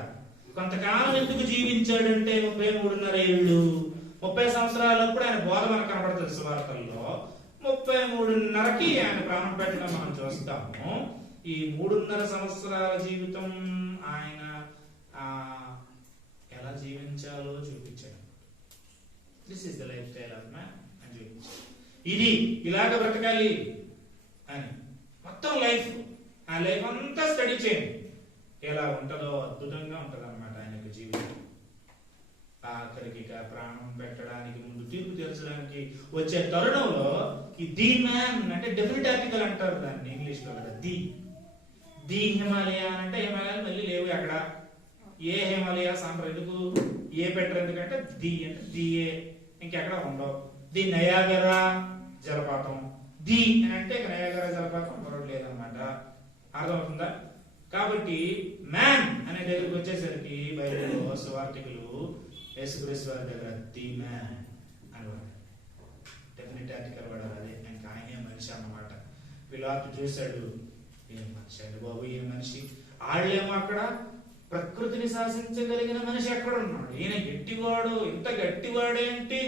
కొంతకాలం ఎందుకు జీవించాడంటే 33.5 ఏళ్ళు, 30 సంవత్సరాలప్పుడు ఆయన బోధ మనకు కనబడుతుంది సువార్తల్లో. 33.5కి ఆయన ప్రాణం పెట్టడం మనం చూస్తాము. ఈ 3.5 సంవత్సరాల జీవితం ఆయన ఎలా జీవించాలో చూపించాడు. This is the life style of man అని చూపించాడు. ఇది ఇలాగ బ్రతకాలి అని మొత్తం లైఫ్, ఆ లైఫ్ అంతా స్టడీ చేయండి. ఎలా ఉంటుందో అద్భుతంగా ఉంటది అన్నమాట ఆయన యొక్క జీవితం. ఆఖరికి ప్రాణం పెట్టడానికి ముందు, తీర్పు తీర్చడానికి వచ్చే తరుణంలో ఈ ది మ్యాన్ అంటే డెఫినెట్ ఆర్టికల్ అంటారు దాన్ని ఇంగ్లీష్ లో కదా. ది హిమాలయ అంటే హిమాలయాలు మళ్ళీ లేవు అక్కడ. ఏ హిమాలయాస్ అంటారు, ఎందుకు ఏ పెట్టరు? ఎందుకంటే ది అంటే దిఏ ఇంకెక్కడ ఉండవు. ది నయాగరా జలపాతం, ది అంటే నయాగరా జలపాతం మరొకటి లేదన్నమాట. అర్థమవుతుందా? కాబట్టి మ్యాన్ అనే దగ్గరికి వచ్చేసరికి బైబిల్లో సువార్తికులు యేసుక్రీస్తు వారి దగ్గర ది మ్యాన్ అని వాడారు. డెఫినెట్ ఆర్టికల్ వాడారు. అదే ఇంకా ఆయనే మనిషి అన్నమాట. పిలాతు చూశాడు, ఏం మనిషి అండి బాబు, ఏ మనిషి? ఆళ్ళేమో అక్కడ ప్రకృతిని శాసించగలిగిన మనిషి ఎక్కడ ఉన్నాడు? ఈయన గట్టివాడు, ఇంత గట్టివాడేంటి?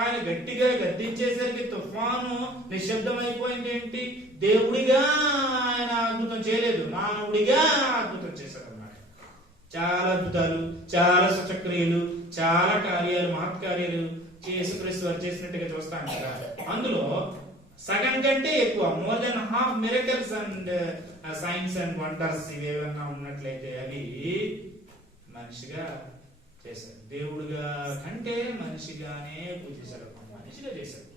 ఆయన గట్టిగా గద్దించేసరికి తుఫాను నిశ్శబ్దం అయిపోయింది ఏంటి? దేవుడిగా ఆయన అద్భుతం చేయలేదు, మానవుడిగా అద్భుతం చేశాడు అన్నమాట. చాలా అద్భుతాలు, చాలా సూచక్రియలు, చాలా కార్యాలు, మహత్కార్యాలు యేసుక్రీస్తు వారు చేసినట్టుగా చూస్తాం కదా. అందులో సగం కంటే ఎక్కువ, more than half miracles and signs and wonders ఇవేమన్నా ఉన్నట్లయితే అవి మనిషిగా చేశాడు. దేవుడుగా కంటే మనిషిగానే పూజించాడు, మనిషిగా చేశాడు.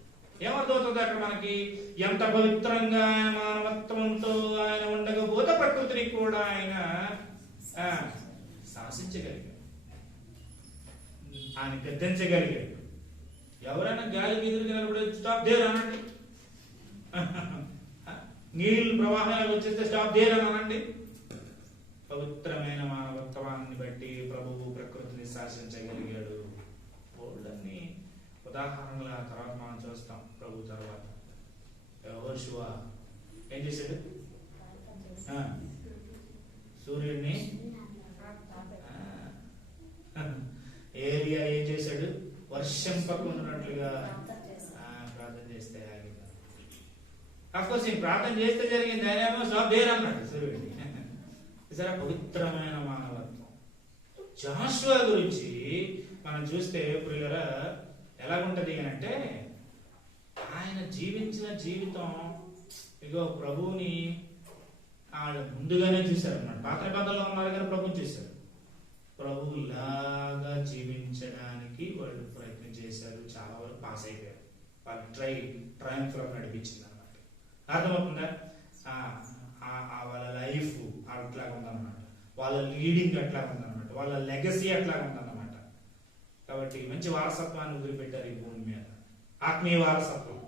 ఏమర్థమవుతుంది అక్కడ మనకి? ఎంత పవిత్రంగా ఆయన మానవత్వంతో ఆయన ఉండకపోతే ప్రకృతిని కూడా ఆయన శాసించగలిగాడు, ఆయన గద్దించగలిగాడు. ఎవరైనా గాలికి ఎదురుగా నిలబడి స్టాప్ దేర్ అనండి, నీళ్ళు ప్రవాహాలు వచ్చేస్తే స్టాప్ దేర్ అని అనండి. పవిత్రమైన మానవత్వాన్ని బట్టి ప్రభువు ప్రకృతిని శాసించగలిగాడు. బోల్డన్ని ఉదాహరణల తర్వాత మనం చూస్తాం. ప్రభు తర్వాత యెహోషువ ఏం చేశాడు? సూర్యుడిని, ఏలియా ఏం చేశాడు? వర్షం పక్కనట్లుగా ప్రార్థన చేస్తే ఆగింది. అఫ్కోర్స్ ఈ ప్రార్థన చేస్తే జరిగింది, ఆయనేమో స్టాప్ దేర్ అన్నాడు సూర్యుడిని. ఇసరా పవిత్రమైన మానవత్వం. జాషువా గురించి మనం చూస్తే ప్రియులారా ఎలాగుంటది అంటే, ఆయన జీవించిన జీవితం ఇగో ప్రభువుని వాళ్ళు ముందుగానే చూశారు అన్నమాట. పాత నిబంధనలో ఉన్నారు కానీ ప్రభుని చూశారు. ప్రభు ఇలాగా జీవించడానికి వాళ్ళు ప్రయత్నం చేశారు, చాలా వరకు పాస్ అయిపోయారు. వాళ్ళు ట్రయంఫ్ లో నడిపించింది అన్నమాట. అర్థమవుతుందా? వాళ్ళ లైఫ్ అట్లాగా ఉందన్నమాట, వాళ్ళ లీడింగ్ అట్లా ఉందన్నమాట, వాళ్ళ లెగసీ అట్లా ఉందన్నమాట. కాబట్టి మంచి వారసత్వాన్ని వదిలిపెట్టారు ఈ భూమి మీద, ఆత్మీయ వారసత్వం.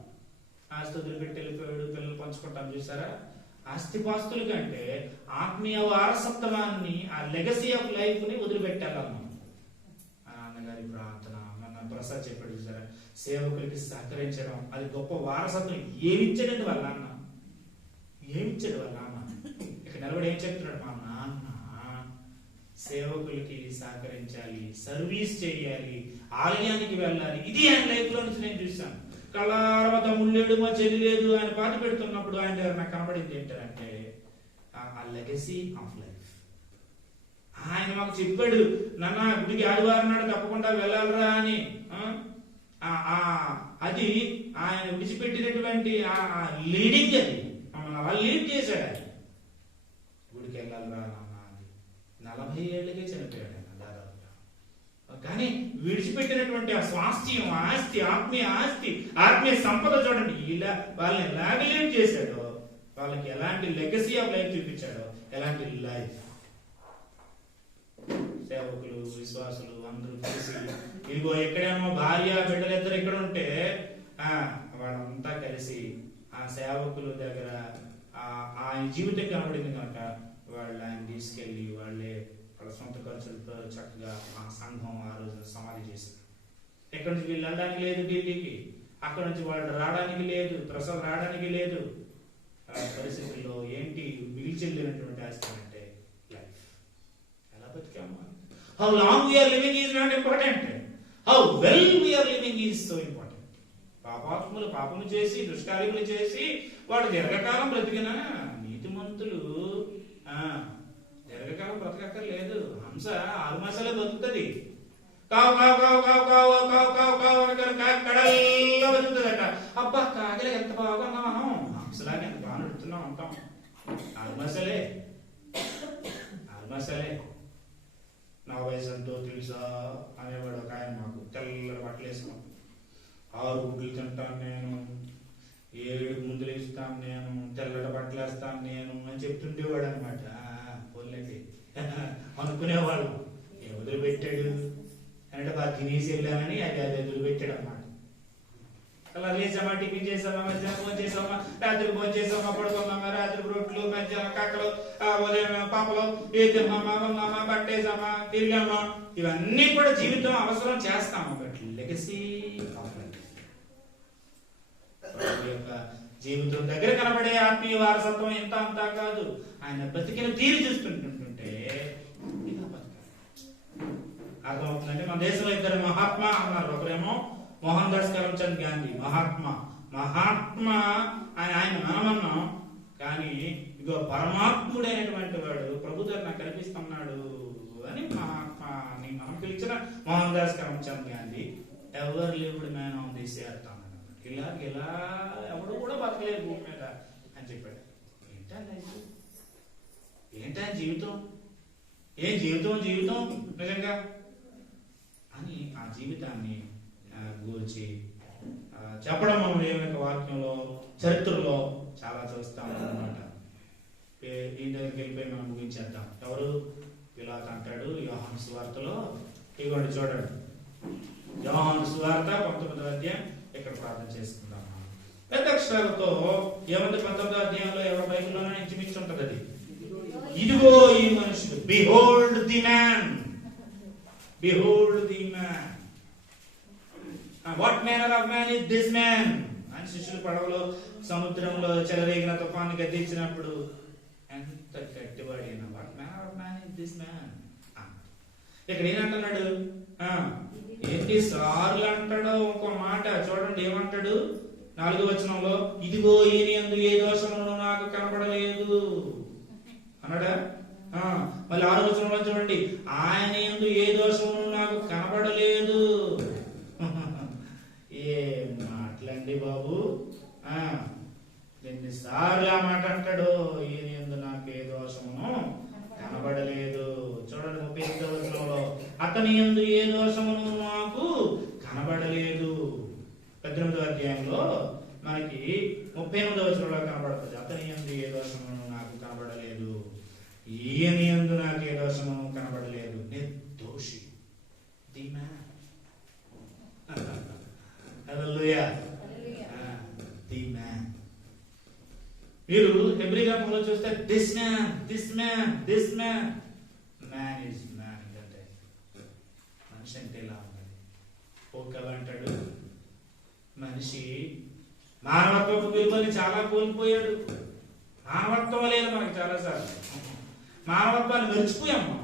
ఆస్తి వదిలిపెట్టి వెళ్ళిపోయాడు, పిల్లలు పంచుకుంటాం చూసారా? ఆస్తిపాస్తుల కంటే ఆత్మీయ వారసత్వాన్ని, ఆ లెగసీ ఆఫ్ లైఫ్ ని వదిలిపెట్టాలన్నాం. నాన్నగారి ప్రార్థన, మన ప్రసాద్ చెప్పాడు చూసారా, సేవకులకి సహకరించడం, అది గొప్ప వారసత్వం. ఏమిచ్చాడండి వాళ్ళ నాన్న, ఏమిచ్చాడు వాళ్ళ నాన్న? ఇక్కడ నిలబడి ఏం చెప్తున్నాడు? మా నాన్న సేవకులకి సహకరించాలి, సర్వీస్ చేయాలి, ఆలయానికి వెళ్ళాలి. ఇది ఆయన లైఫ్ లో నుంచి నేను చూశాను. కళ్ళారవ తమ్ముడు లేడు, మా చెల్లి లేదు, ఆయన పాట పెడుతున్నప్పుడు ఆయన దగ్గర నాకు కనబడింది ఏంటంటే ఆ లెగసీ ఆఫ్ లైఫ్. ఆయన మాకు చెప్పాడు, నాన్న గుడికి ఆదివారం నాడు తప్పకుండా వెళ్ళాలరా అని. అది ఆయన విడిచిపెట్టినటువంటి లీడింగ్, అది మమ్మల్ని అలా లీడ్ చేశాడు. ఆయన గుడికి వెళ్ళాలరా నాన్న అని 40 ఏళ్ళకే చనిపోయాడు ఆయన దాదాపుగా. కానీ విడిచిపెట్టినటువంటి ఆ స్వాస్థ్యం, ఆస్తి, ఆత్మీయ సంపద చూడండి. ఇలా వాళ్ళని ఎలాగ లీడ్ చేశాడో, వాళ్ళకి ఎలాంటి లెగసీ ఆఫ్ లైఫ్ చూపించాడో, ఎలాంటి లైఫ్. సేవకులు, విశ్వాసులు అందరూ కలిసి, ఇదిగో ఎక్కడేమో భార్య బిడ్డలిద్దరు ఇక్కడ ఉంటే వాళ్ళంతా కలిసి ఆ సేవకుల దగ్గర ఆయన జీవితం కనబడింది కనుక వాళ్ళు ఆయన తీసుకెళ్లి వాళ్ళ సొంత ఖర్చులతో చక్కగా ఆ సంఘం ఆ రోజు సమాధి చేశారు. ఎక్కడి నుంచి వీళ్ళు వెళ్ళడానికి లేదు ఢిల్లీకి, అక్కడ నుంచి వాళ్ళు రావడానికి లేదు, ప్రసాద్ రావడానికి లేదు. పరిస్థితుల్లో ఏంటి మిగిల్చెళ్ళినటువంటి ఆస్తి అంటే లైఫ్. ఎలా బతికాము? How long we are living is not important, how well we are living is so important. పాపము చేసి దుష్కార్యములు చేసి వాడు దీర్ఘకాలం బ్రతికినా, నీతిమంతులు దీర్ఘకాలం బ్రతకక్కర్లేదు. హంస 6 మాసాలే బతుకుతుంది. కావు కావు కావు కావు కావు కావు కావు కావు కడల్లా బతుకుతుందట. అబ్బా కాగలే ఎంత బాగున్నా మనం, హంసలాగా ఎంత బాగా నడుతున్నాం అంటాం. 6 మాసాలే నా వయసు ఎంతో తెలుసా అనేవాడు ఒక ఆయన. మాకు తెల్లటి బట్టలు వేసుకున్నాం, 6 గుడ్లు తింటాను నేను, 7 ముందులు ఇస్తాను నేను, తెల్లటి బట్టలు వేస్తాను నేను అని చెప్తుండేవాడు అనమాట. పోలేండి అనుకునేవాళ్ళం. ఏ వదిలిపెట్టాడు అంటే బాగా తినేసి వెళ్ళానని అది వదిలిపెట్టాడు అన్నమాట. అలా లేచామా, టిఫిన్ చేసామా, మధ్యాహ్నం భోజనం చేసామా, రాత్రి భోజనం చేసామా, పడుకున్నామా, రాత్రి రొట్లు, మధ్యాహ్నం కాకలు, ఉదయం పాపలు, ఏ తిన్నామా, ఉన్నామా, పట్టేసామా, తిరిగామా, ఇవన్నీ కూడా జీవితం అవసరం చేస్తాము. బట్ లెగసీ ఆఫ్ లైఫ్, యొక్క జీవితం దగ్గర కనబడే ఆత్మీయ వారసత్వం ఎంత అంతా కాదు. ఆయన బతికిన తీరు చూస్తుంటుంటే ఇలా బతకాలి. అర్థమవుతుందంటే మన దేశంలో 2 మహాత్మా అన్నారు. ఒకరేమో మోహన్ దాస్ కరమ్చంద్ గాంధీ, మహాత్మా ఆయన మనమన్నాం, కానీ ఇగో పరమాత్ముడైనటువంటి వాడు ప్రభు దగ్గర నాకు కనిపిస్తున్నాడు అని మహాత్మా అని మనం పిలిచిన Mohan Das Karamchand Gandhi ever lived man on this earth అన్నాడు. ఇలా ఎవడు కూడా బతకలేదు భూమి మీద అని చెప్పాడు. ఏంటా జీవితం, ఏం జీవితం నిజంగా అని ఆ జీవితాన్ని గూర్చి చెప్పడం మనం దేవుని యొక్క వాక్యంలో, చరిత్రలో చాలా చూస్తాం అన్నమాట. ఈ దగ్గరికి వెళ్ళిపోయి మనం ముగించేద్దాం. ఎవరు పిలాతు అంటాడు యోహాను సువార్తలో, ఇదిగోండి చూడండి, యోహాను సువార్త 19వ అధ్యాయం. ఇక్కడ ప్రార్థన చేసుకుందాం. పెద్ద అక్షరాలతో ఏమంటే 19వ అధ్యాయంలో ఎవరి బైబిల్లోనే ఇంచుమించు ఉంటది అది. ఇదిగో ఈ మనుషుడు, behold the man, behold the man. What manner of man is this man అని శిష్యులు పడవలో సముద్రంలో చెలరేగిన తుఫాను గద్దించినప్పుడు ఎంత గట్టివాడైనా what manner of man is this man. ఇక్కడ ఏమంటున్నాడు? ఏంటి సార్లు అంటాడో ఇంకో మాట చూడండి, ఏమంటాడు 4వ వచనంలో, ఇదిగో ఈయన యందు ఏ దోషమును నాకు కనబడలేదు అన్నాడా? మళ్ళీ 6వ వచనంలో చూడండి, ఆయన యందు ఏ దోషమును నాకు కనబడలేదు. ఏ మాటలండి బాబు, ఎన్నిసార్లు ఆ మాట అంటాడు, ఈయన యందు నాకు ఏ దోషమును కనబడలేదు. చూడండి 38వ వచనంలో, అతని యందు ఏ దోషమును నాకు కనబడలేదు. 18వ అధ్యాయంలో మనకి 38వ వచనంలో కనబడుతుంది, అతని యందు ఏ దోషమును నాకు కనబడలేదు, ఈయన యందు నాకు ఏ దోషమును కనబడలేదు, నిర్దోషి, the man. Hallelujah, the man. మీరు హెబ్రీ గ్రంథంలో చూస్తే this man man is man అంటే మనిషి అంటే ఇలా ఉండాలి. ఓ కవి అంటాడు, మనిషి మానవత్వపు విలువని చాలా కోల్పోయాడు. మానవత్వం లేదు మనకి చాలాసార్లు. మానవత్వాన్ని మర్చిపోయాము.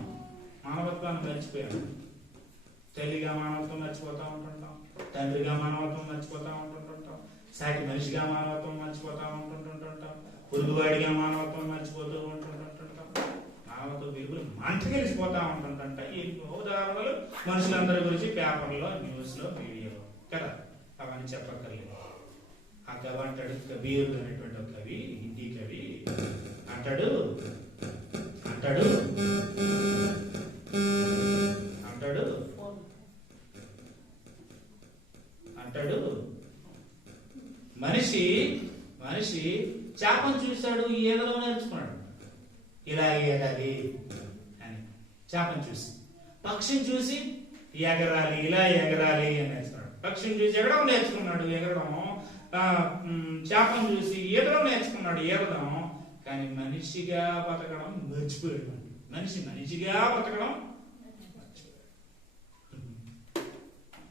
తల్లిగా మానవత్వం మర్చిపోతా ఉంటుంటాం, తండ్రిగా మానవత్వం మర్చిపోతా ఉంటుంటుంటాం, సాటి మనిషిగా మానవత్వం మర్చిపోతా ఉంటుంటుంటాం, పొరుగువాడిగా మానవత్వం మర్చిపోతూ ఉంటుంటుంటాం. మానవత్వ విలువలు మంట కలిసిపోతా ఉంటుంటంట. ఈ ఉదాహరణలు మనుషులందరి గురించి పేపర్లో, న్యూస్లో, మీడియాలో కదా, అవన్నీ చెప్పక్కర్లేదు. ఆ కవి అంటాడు, కబీర్ అనేటువంటి ఒక కవి, హిందీ కవి అంటాడు అంటాడు అంటాడు అంటాడు మనిషి చేపను చూశాడు, ఈదలో నేర్చుకున్నాడు ఇలా ఎగాలి అని. చేపను చూసి పక్షిని చూసి ఎగరాలి, ఇలా ఎగరాలి అని నేర్చుకున్నాడు. పక్షిని చూసి ఎగరడం నేర్చుకున్నాడు, ఎగరడం. చేపను చూసి ఈదడం నేర్చుకున్నాడు, ఈదడం. కానీ మనిషిగా బతకడం మర్చిపోయాడు. మనిషిగా బతకడం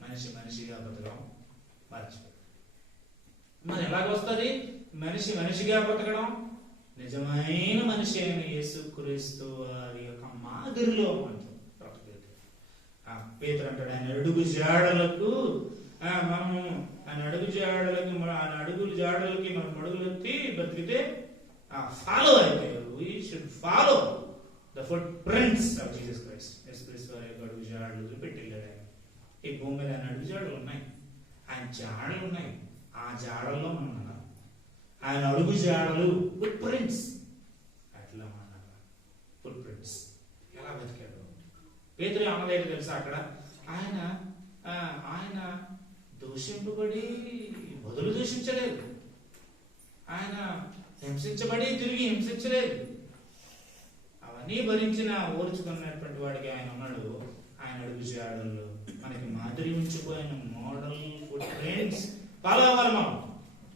మనిషిగా బతకడం మర్చిపోయాడు. మరి ఎలాగొస్తుంది మనిషిగా బతకడం? నిజమైన మనిషి అయిన యేసుక్రీస్తు వారి యొక్క మాదిరిలో మనం బ్రతకలేదు. పేతురు అంటాడు, ఆయన అడుగు జాడలకు మనము ఆయన అడుగు జాడలకి మనం అడుగులు ఎత్తి బ్రతికితే ఫాలో అయితే we should follow the footprints of Jesus Christ. యేసుక్రీస్తు వారి యొక్క అడుగు జాడలు చూపెట్టిల్లాడు ఆయన. ఈ భూమి మీద ఆయన అడుగు జాడలు ఉన్నాయి, ఆయన జాడలు ఉన్నాయి. ఆ జాడల్లో మనం ఉన్నాం. ఆయన అడుగు జాడలు ఫుట్ ప్రింట్స్, అట్లా మన ఫుట్ ప్రింట్స్. ఎలా బతికాడు పేతురు? అన్నలేదు తెలుసా? అక్కడ ఆయన దూషింపబడి బదులు దూషించలేదు, ఆయన హింసించబడి తిరిగి హింసించలేదు. అవన్నీ భరించిన ఓర్చుకున్నటువంటి వాడికి ఆయన ఉన్నాడు. ఆయన అడుగు జాడల్లో మనకి మాదిరి ఉంచిపోయిన మోడల్ ఫుట్ ప్రింట్స్ ఫాలో అవ్వాలి. మనం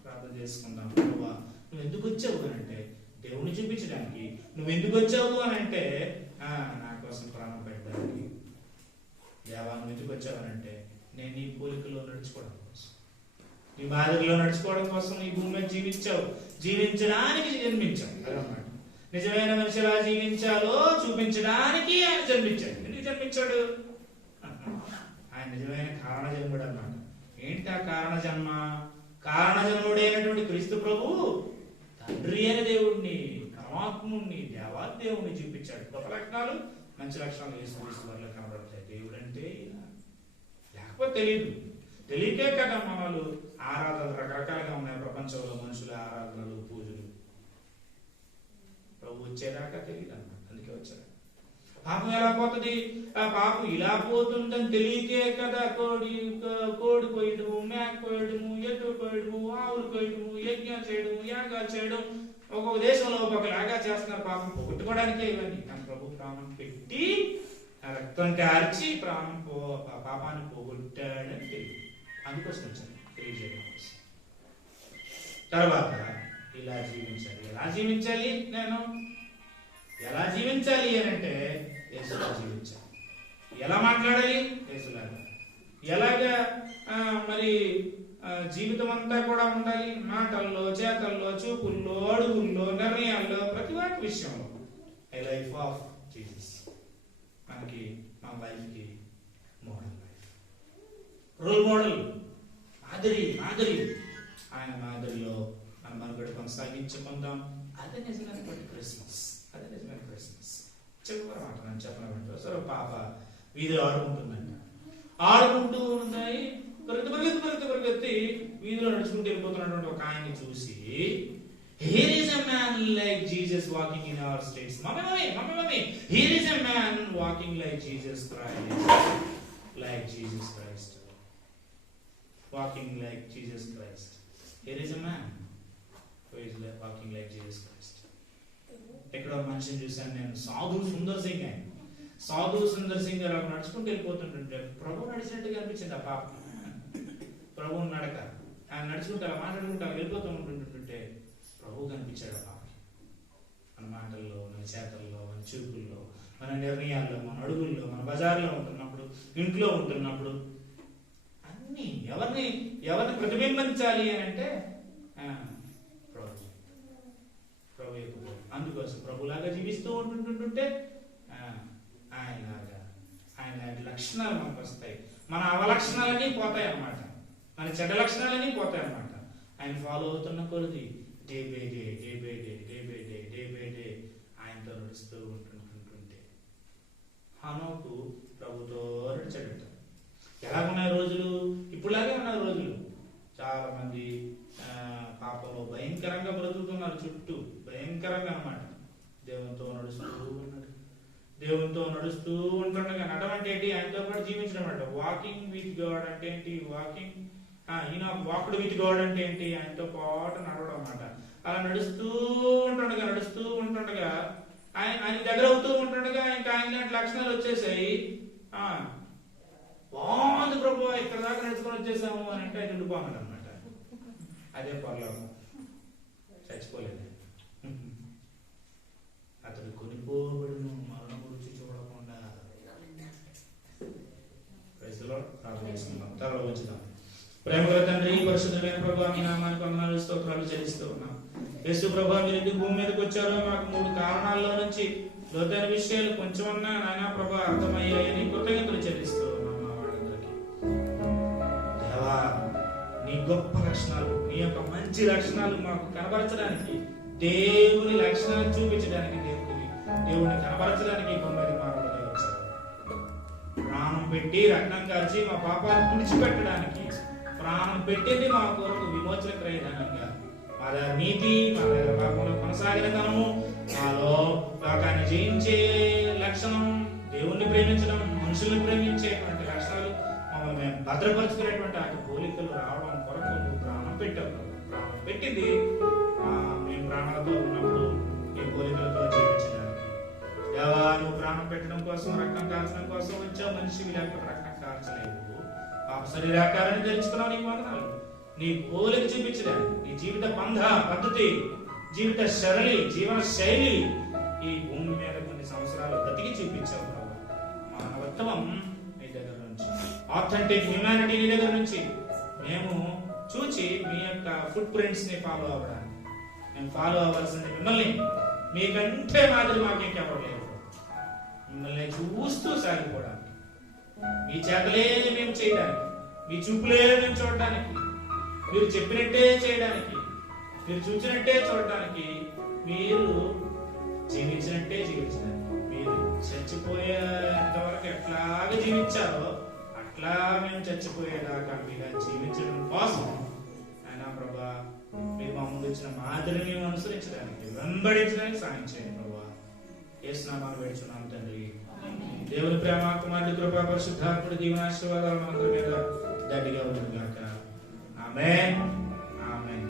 ప్రార్థన చేసుకుందాం. ప్రభువా, నువ్వు ఎందుకు వచ్చావు అని అంటే దేవుని చూపించడానికి. నువ్వు ఎందుకు వచ్చావు అని అంటే నా కోసం ప్రాణం పెట్టడానికి. దేవా, నువ్వు ఎందుకు వచ్చావు అని అంటే నేను నీ పోలికలో నడుచుకోవడం కోసం, నీ మాదిరిలో నడుచుకోవడం కోసం నీ భూమి మీద జీవించావు. జీవించడానికి జన్మించావు అదన్నమాట. నిజమైన మనిషి ఎలా జీవించాలో చూపించడానికి ఆయన జన్మించాడు. ఎందుకు జన్మించాడు? ఆయన నిజమైన కారణ జన్ముడు అన్నమాట. ఏంటి ఆ కారణ జన్మ? కారణ జన్ముడైనటువంటి క్రీస్తు ప్రభు తండ్రి అయిన దేవుడిని, పరమాత్ముడిని, దేవాదేవుడిని చూపించాడు. గొప్ప లక్షణాలు, మంచి లక్షణాలు యేసుక్రీస్తు వారిలో కనబడతాయి. దేవుడు అంటే లేకపోతే తెలియకే కదా మనలు ఆరాధనలు రకరకాలుగా ఉన్నాయి ప్రపంచంలో. మనుషుల ఆరాధనలు, పూజలు. ప్రభు వచ్చేదాకా తెలియదు అన్నమాట. అందుకే వచ్చాడు. పాపం ఎలా పోతుంది? ఆ పాపం ఇలా పోతుందని తెలియకే కదా కోడి కోయడము, మేక కోయడము, ఎద్దు కోయడము, ఆవులు కోయడము, యజ్ఞాలు చేయడం, యాగాలు చేయడం. ఒక్కొక్క దేశంలో ఒక్కొక్కలాగా చేస్తున్నారు. పాపం పోగొట్టుకోవడానికే ఇవన్నీ. కానీ ప్రభు ప్రాణం పెట్టి రక్తం కార్చి పాపాన్ని పోగొట్టాడని తెలియదు. అందుకోసం వచ్చాను, తెలియజేయడం కోసం. తర్వాత ఇలా జీవించాలి. ఎలా జీవించాలి అని అంటే యేసులా జీవించాలి. ఎలా మాట్లాడాలి? యేసులాగా. ఎలాగా మరి జీవితం అంతా కూడా ఉండాలి. మాటల్లో, చేతల్లో, చూపుల్లో, అడుగుల్లో, నిర్ణయాల్లో, ప్రతి వాటి విషయంలో ఏ లైఫ్ ఆఫ్ జీసస్. మనకి మన లైఫ్కి మోడల్ లైఫ్, రోల్ మోడల్, మాదిరి. ఆయన మాదిరిలో మన మనుగడ కొనసాగించుకుందాం. అదే నిజమైనటువంటి క్రిస్మస్. చివరి మాట నేను చెప్పినట్టు సరే, పాప వీధిలో ఆడుకుంటూ ఉన్నాయి. పరిగెత్తి వీధిలో నడుచుకుంటూ వెళ్ళిపోతున్నటువంటి ఒక ఆయన్ని చూసి, here is a man like Jesus walking in our streets. Mummy, here is a man walking like Jesus Christ. Walking like Jesus Christ. Here is a man who is walking like Jesus Christ. ఎక్కడో మనిషిని చూశాను నేను, సాధు సుందర్ సింగ్ గారు నడుచుకుంటూ వెళ్ళిపోతుంటుంటే ప్రభు నడిచినట్టుగా అనిపించింది ఆ పాప. ప్రభువు నడక, ఆయన నడుచుకుంటారు, మాట్లాడుకుంటారు, వెళ్ళిపోతూ ఉంటుంటుంటే ప్రభు కనిపించాడు ఆ పాపకి. మన మాటల్లో, మన చేతల్లో, మన చూపుల్లో, మన నిర్ణయాల్లో, మన అడుగుల్లో, మన బజార్లో ఉంటున్నప్పుడు, ఇంట్లో ఉంటున్నప్పుడు అన్ని ఎవరిని ప్రతిబింబించాలి అని అంటే ప్రభు యొక్క అందుకోసం ప్రభులాగా జీవిస్తూ ఉంటుంటుంటే ఆయన లక్షణాలు మనకు వస్తాయి. మన అవలక్షణాలన్నీ పోతాయి అన్నమాట, మన చెడ్డ లక్షణాలన్నీ పోతాయి అన్నమాట. ఆయన ఫాలో అవుతున్న కొద్ది డే బై డే ఆయనతో నడుస్తూ ఉంటుంటే హనోకు ప్రభుతో నడిచాడట. ఎలాగున్నాయి రోజులు? ఇప్పుడులాగే ఉన్నాయి రోజులు. చాలా మంది పాపంలో భయంకరంగా బ్రతుకుతున్నారు, చుట్టూ భయంకరంగా అన్నమాట. దేవునితో నడుస్తూ ఉంటుండగా నటం అంటే ఏంటి? ఆయనతో పాటు జీవించడం అంట. వాకింగ్ విత్ గాడ్ అంటే ఏంటి? వాక్డ్ విత్ గాడ్ అంటే ఏంటి? ఆయనతో పాటు నడవడం అన్నమాట. అలా నడుస్తూ ఉంటుండగా ఆయన దగ్గర అవుతూ ఉంటుండగా ఇంకా ఆయన లాంటి లక్షణాలు వచ్చేసాయి. బాగుంది ప్రభు, ఇక్కడ దాకా నడుచుకొని వచ్చేసాము అని అంటే ఆయన ఉండిపోన్నాడు అనమాట. అదే పర్లేదు, చచ్చిపోలేదు. అతడు కొనిపోబడును మరణం గురించి చూడకుండా. తలలో ఉంచుదాం. ప్రేమగల తండ్రి, పరిశుద్ధమైన ప్రభు, మీ నామానికి వందనాలు స్తోత్రాలు చెల్లిస్తూ ఉన్నాం. యేసు ప్రభు, మీరు ఎందుకు భూమి మీదకి వచ్చారో మాకు 3 కారణాల్లో నుంచి లోతైన విషయాలు కొంచెం ఉన్నా నాయన ప్రభు అర్థమయ్యాయని కృతజ్ఞతలు చెల్లిస్తూ ఉన్నాం. మా వాళ్ళందరికీ దేవా, నీ గొప్ప లక్షణాలు, నీ యొక్క మంచి లక్షణాలు మాకు కనబరచడానికి, దేవుని లక్షణాలు చూపించడానికి, దేవుని కనబరచడానికి భూమి మీద మా వాళ్ళకి వచ్చారు. ప్రాణం పెట్టి రక్తం కార్చి మా పాపాలు తుడిచిపెట్టడానికి ప్రాణం పెట్టింది మా కొరకు విమోచన క్రయధనంగా. మా దగ్గర నీతి, మా దగ్గర పాపంలో కొనసాగిన ధనము, మాలో లోకాన్ని జయించే లక్షణం, దేవుణ్ణి ప్రేమించడం, మనుషుల్ని ప్రేమించేటువంటి లక్షణాలు మమ్మల్ని మేము భద్రపరుచుకునేటువంటి ఆ పోలికలు రావడం కొరకు నువ్వు ప్రాణం పెట్టావు. ప్రాణం పెట్టింది మేము ప్రాణాలతో ఉన్నప్పుడు ఈ పోలికలతో జీవించడానికి. దేవా, నువ్వు ప్రాణం పెట్టడం కోసం, రక్తం కాల్చడం కోసం వచ్చావు. మనిషివి లేకపోతే రక్తం కాల్చలేవు. పాప శరీరాకారాన్ని ధరించుకున్నావు. నీకు వందనాలు. నీ పోలిక చూపించడానికి, నీ జీవిత పద్ధతి, జీవిత సరళి, జీవన శైలి ఈ భూమి మీద కొన్ని సంవత్సరాలు బ్రతికి చూపించావు. మానవత్వం నీ దగ్గర నుంచి, ఆథెంటిక్ హ్యూమానిటీ నీ దగ్గర నుంచి మేము చూచి మీ యొక్క ఫుట్ ప్రింట్స్ ని ఫాలో అవ్వడానికి, మేము ఫాలో అవ్వాల్సింది మిమ్మల్ని. మీకంటే మాదిరి మాకు ఇంకెవరు లేరు. మిమ్మల్ని చూస్తూ సాగిపోవడానికి, మీ చేతలే మేము చేయడానికి, మీ చూపులే మేము చూడడానికి, మీరు చెప్పినట్టే చేయడానికి, మీరు చూసినట్టే చూడడానికి, మీరు జీవించినట్టే జీవించడానికి, మీరు చచ్చిపోయేంత వరకు ఎట్లాగా జీవించారో అట్లా మేము చచ్చిపోయేదాకా మీగా జీవించడం కోసం ఆయన ప్రభా మీరు మా ముందు ఇచ్చిన మాదిరిని అనుసరించడానికి, వెంబడించడానికి సాయం చేయండి ప్రభా. యేసు నామమున వేడుచున్నాము తండ్రి. దేవుని ప్రేమ, కుమారుడి కృప, పరిశుద్ధాత్ముడి దీవెన ఆశీర్వాదాలు మనందరి మీద దండిగా ఉండును గాక. ఆమేన్.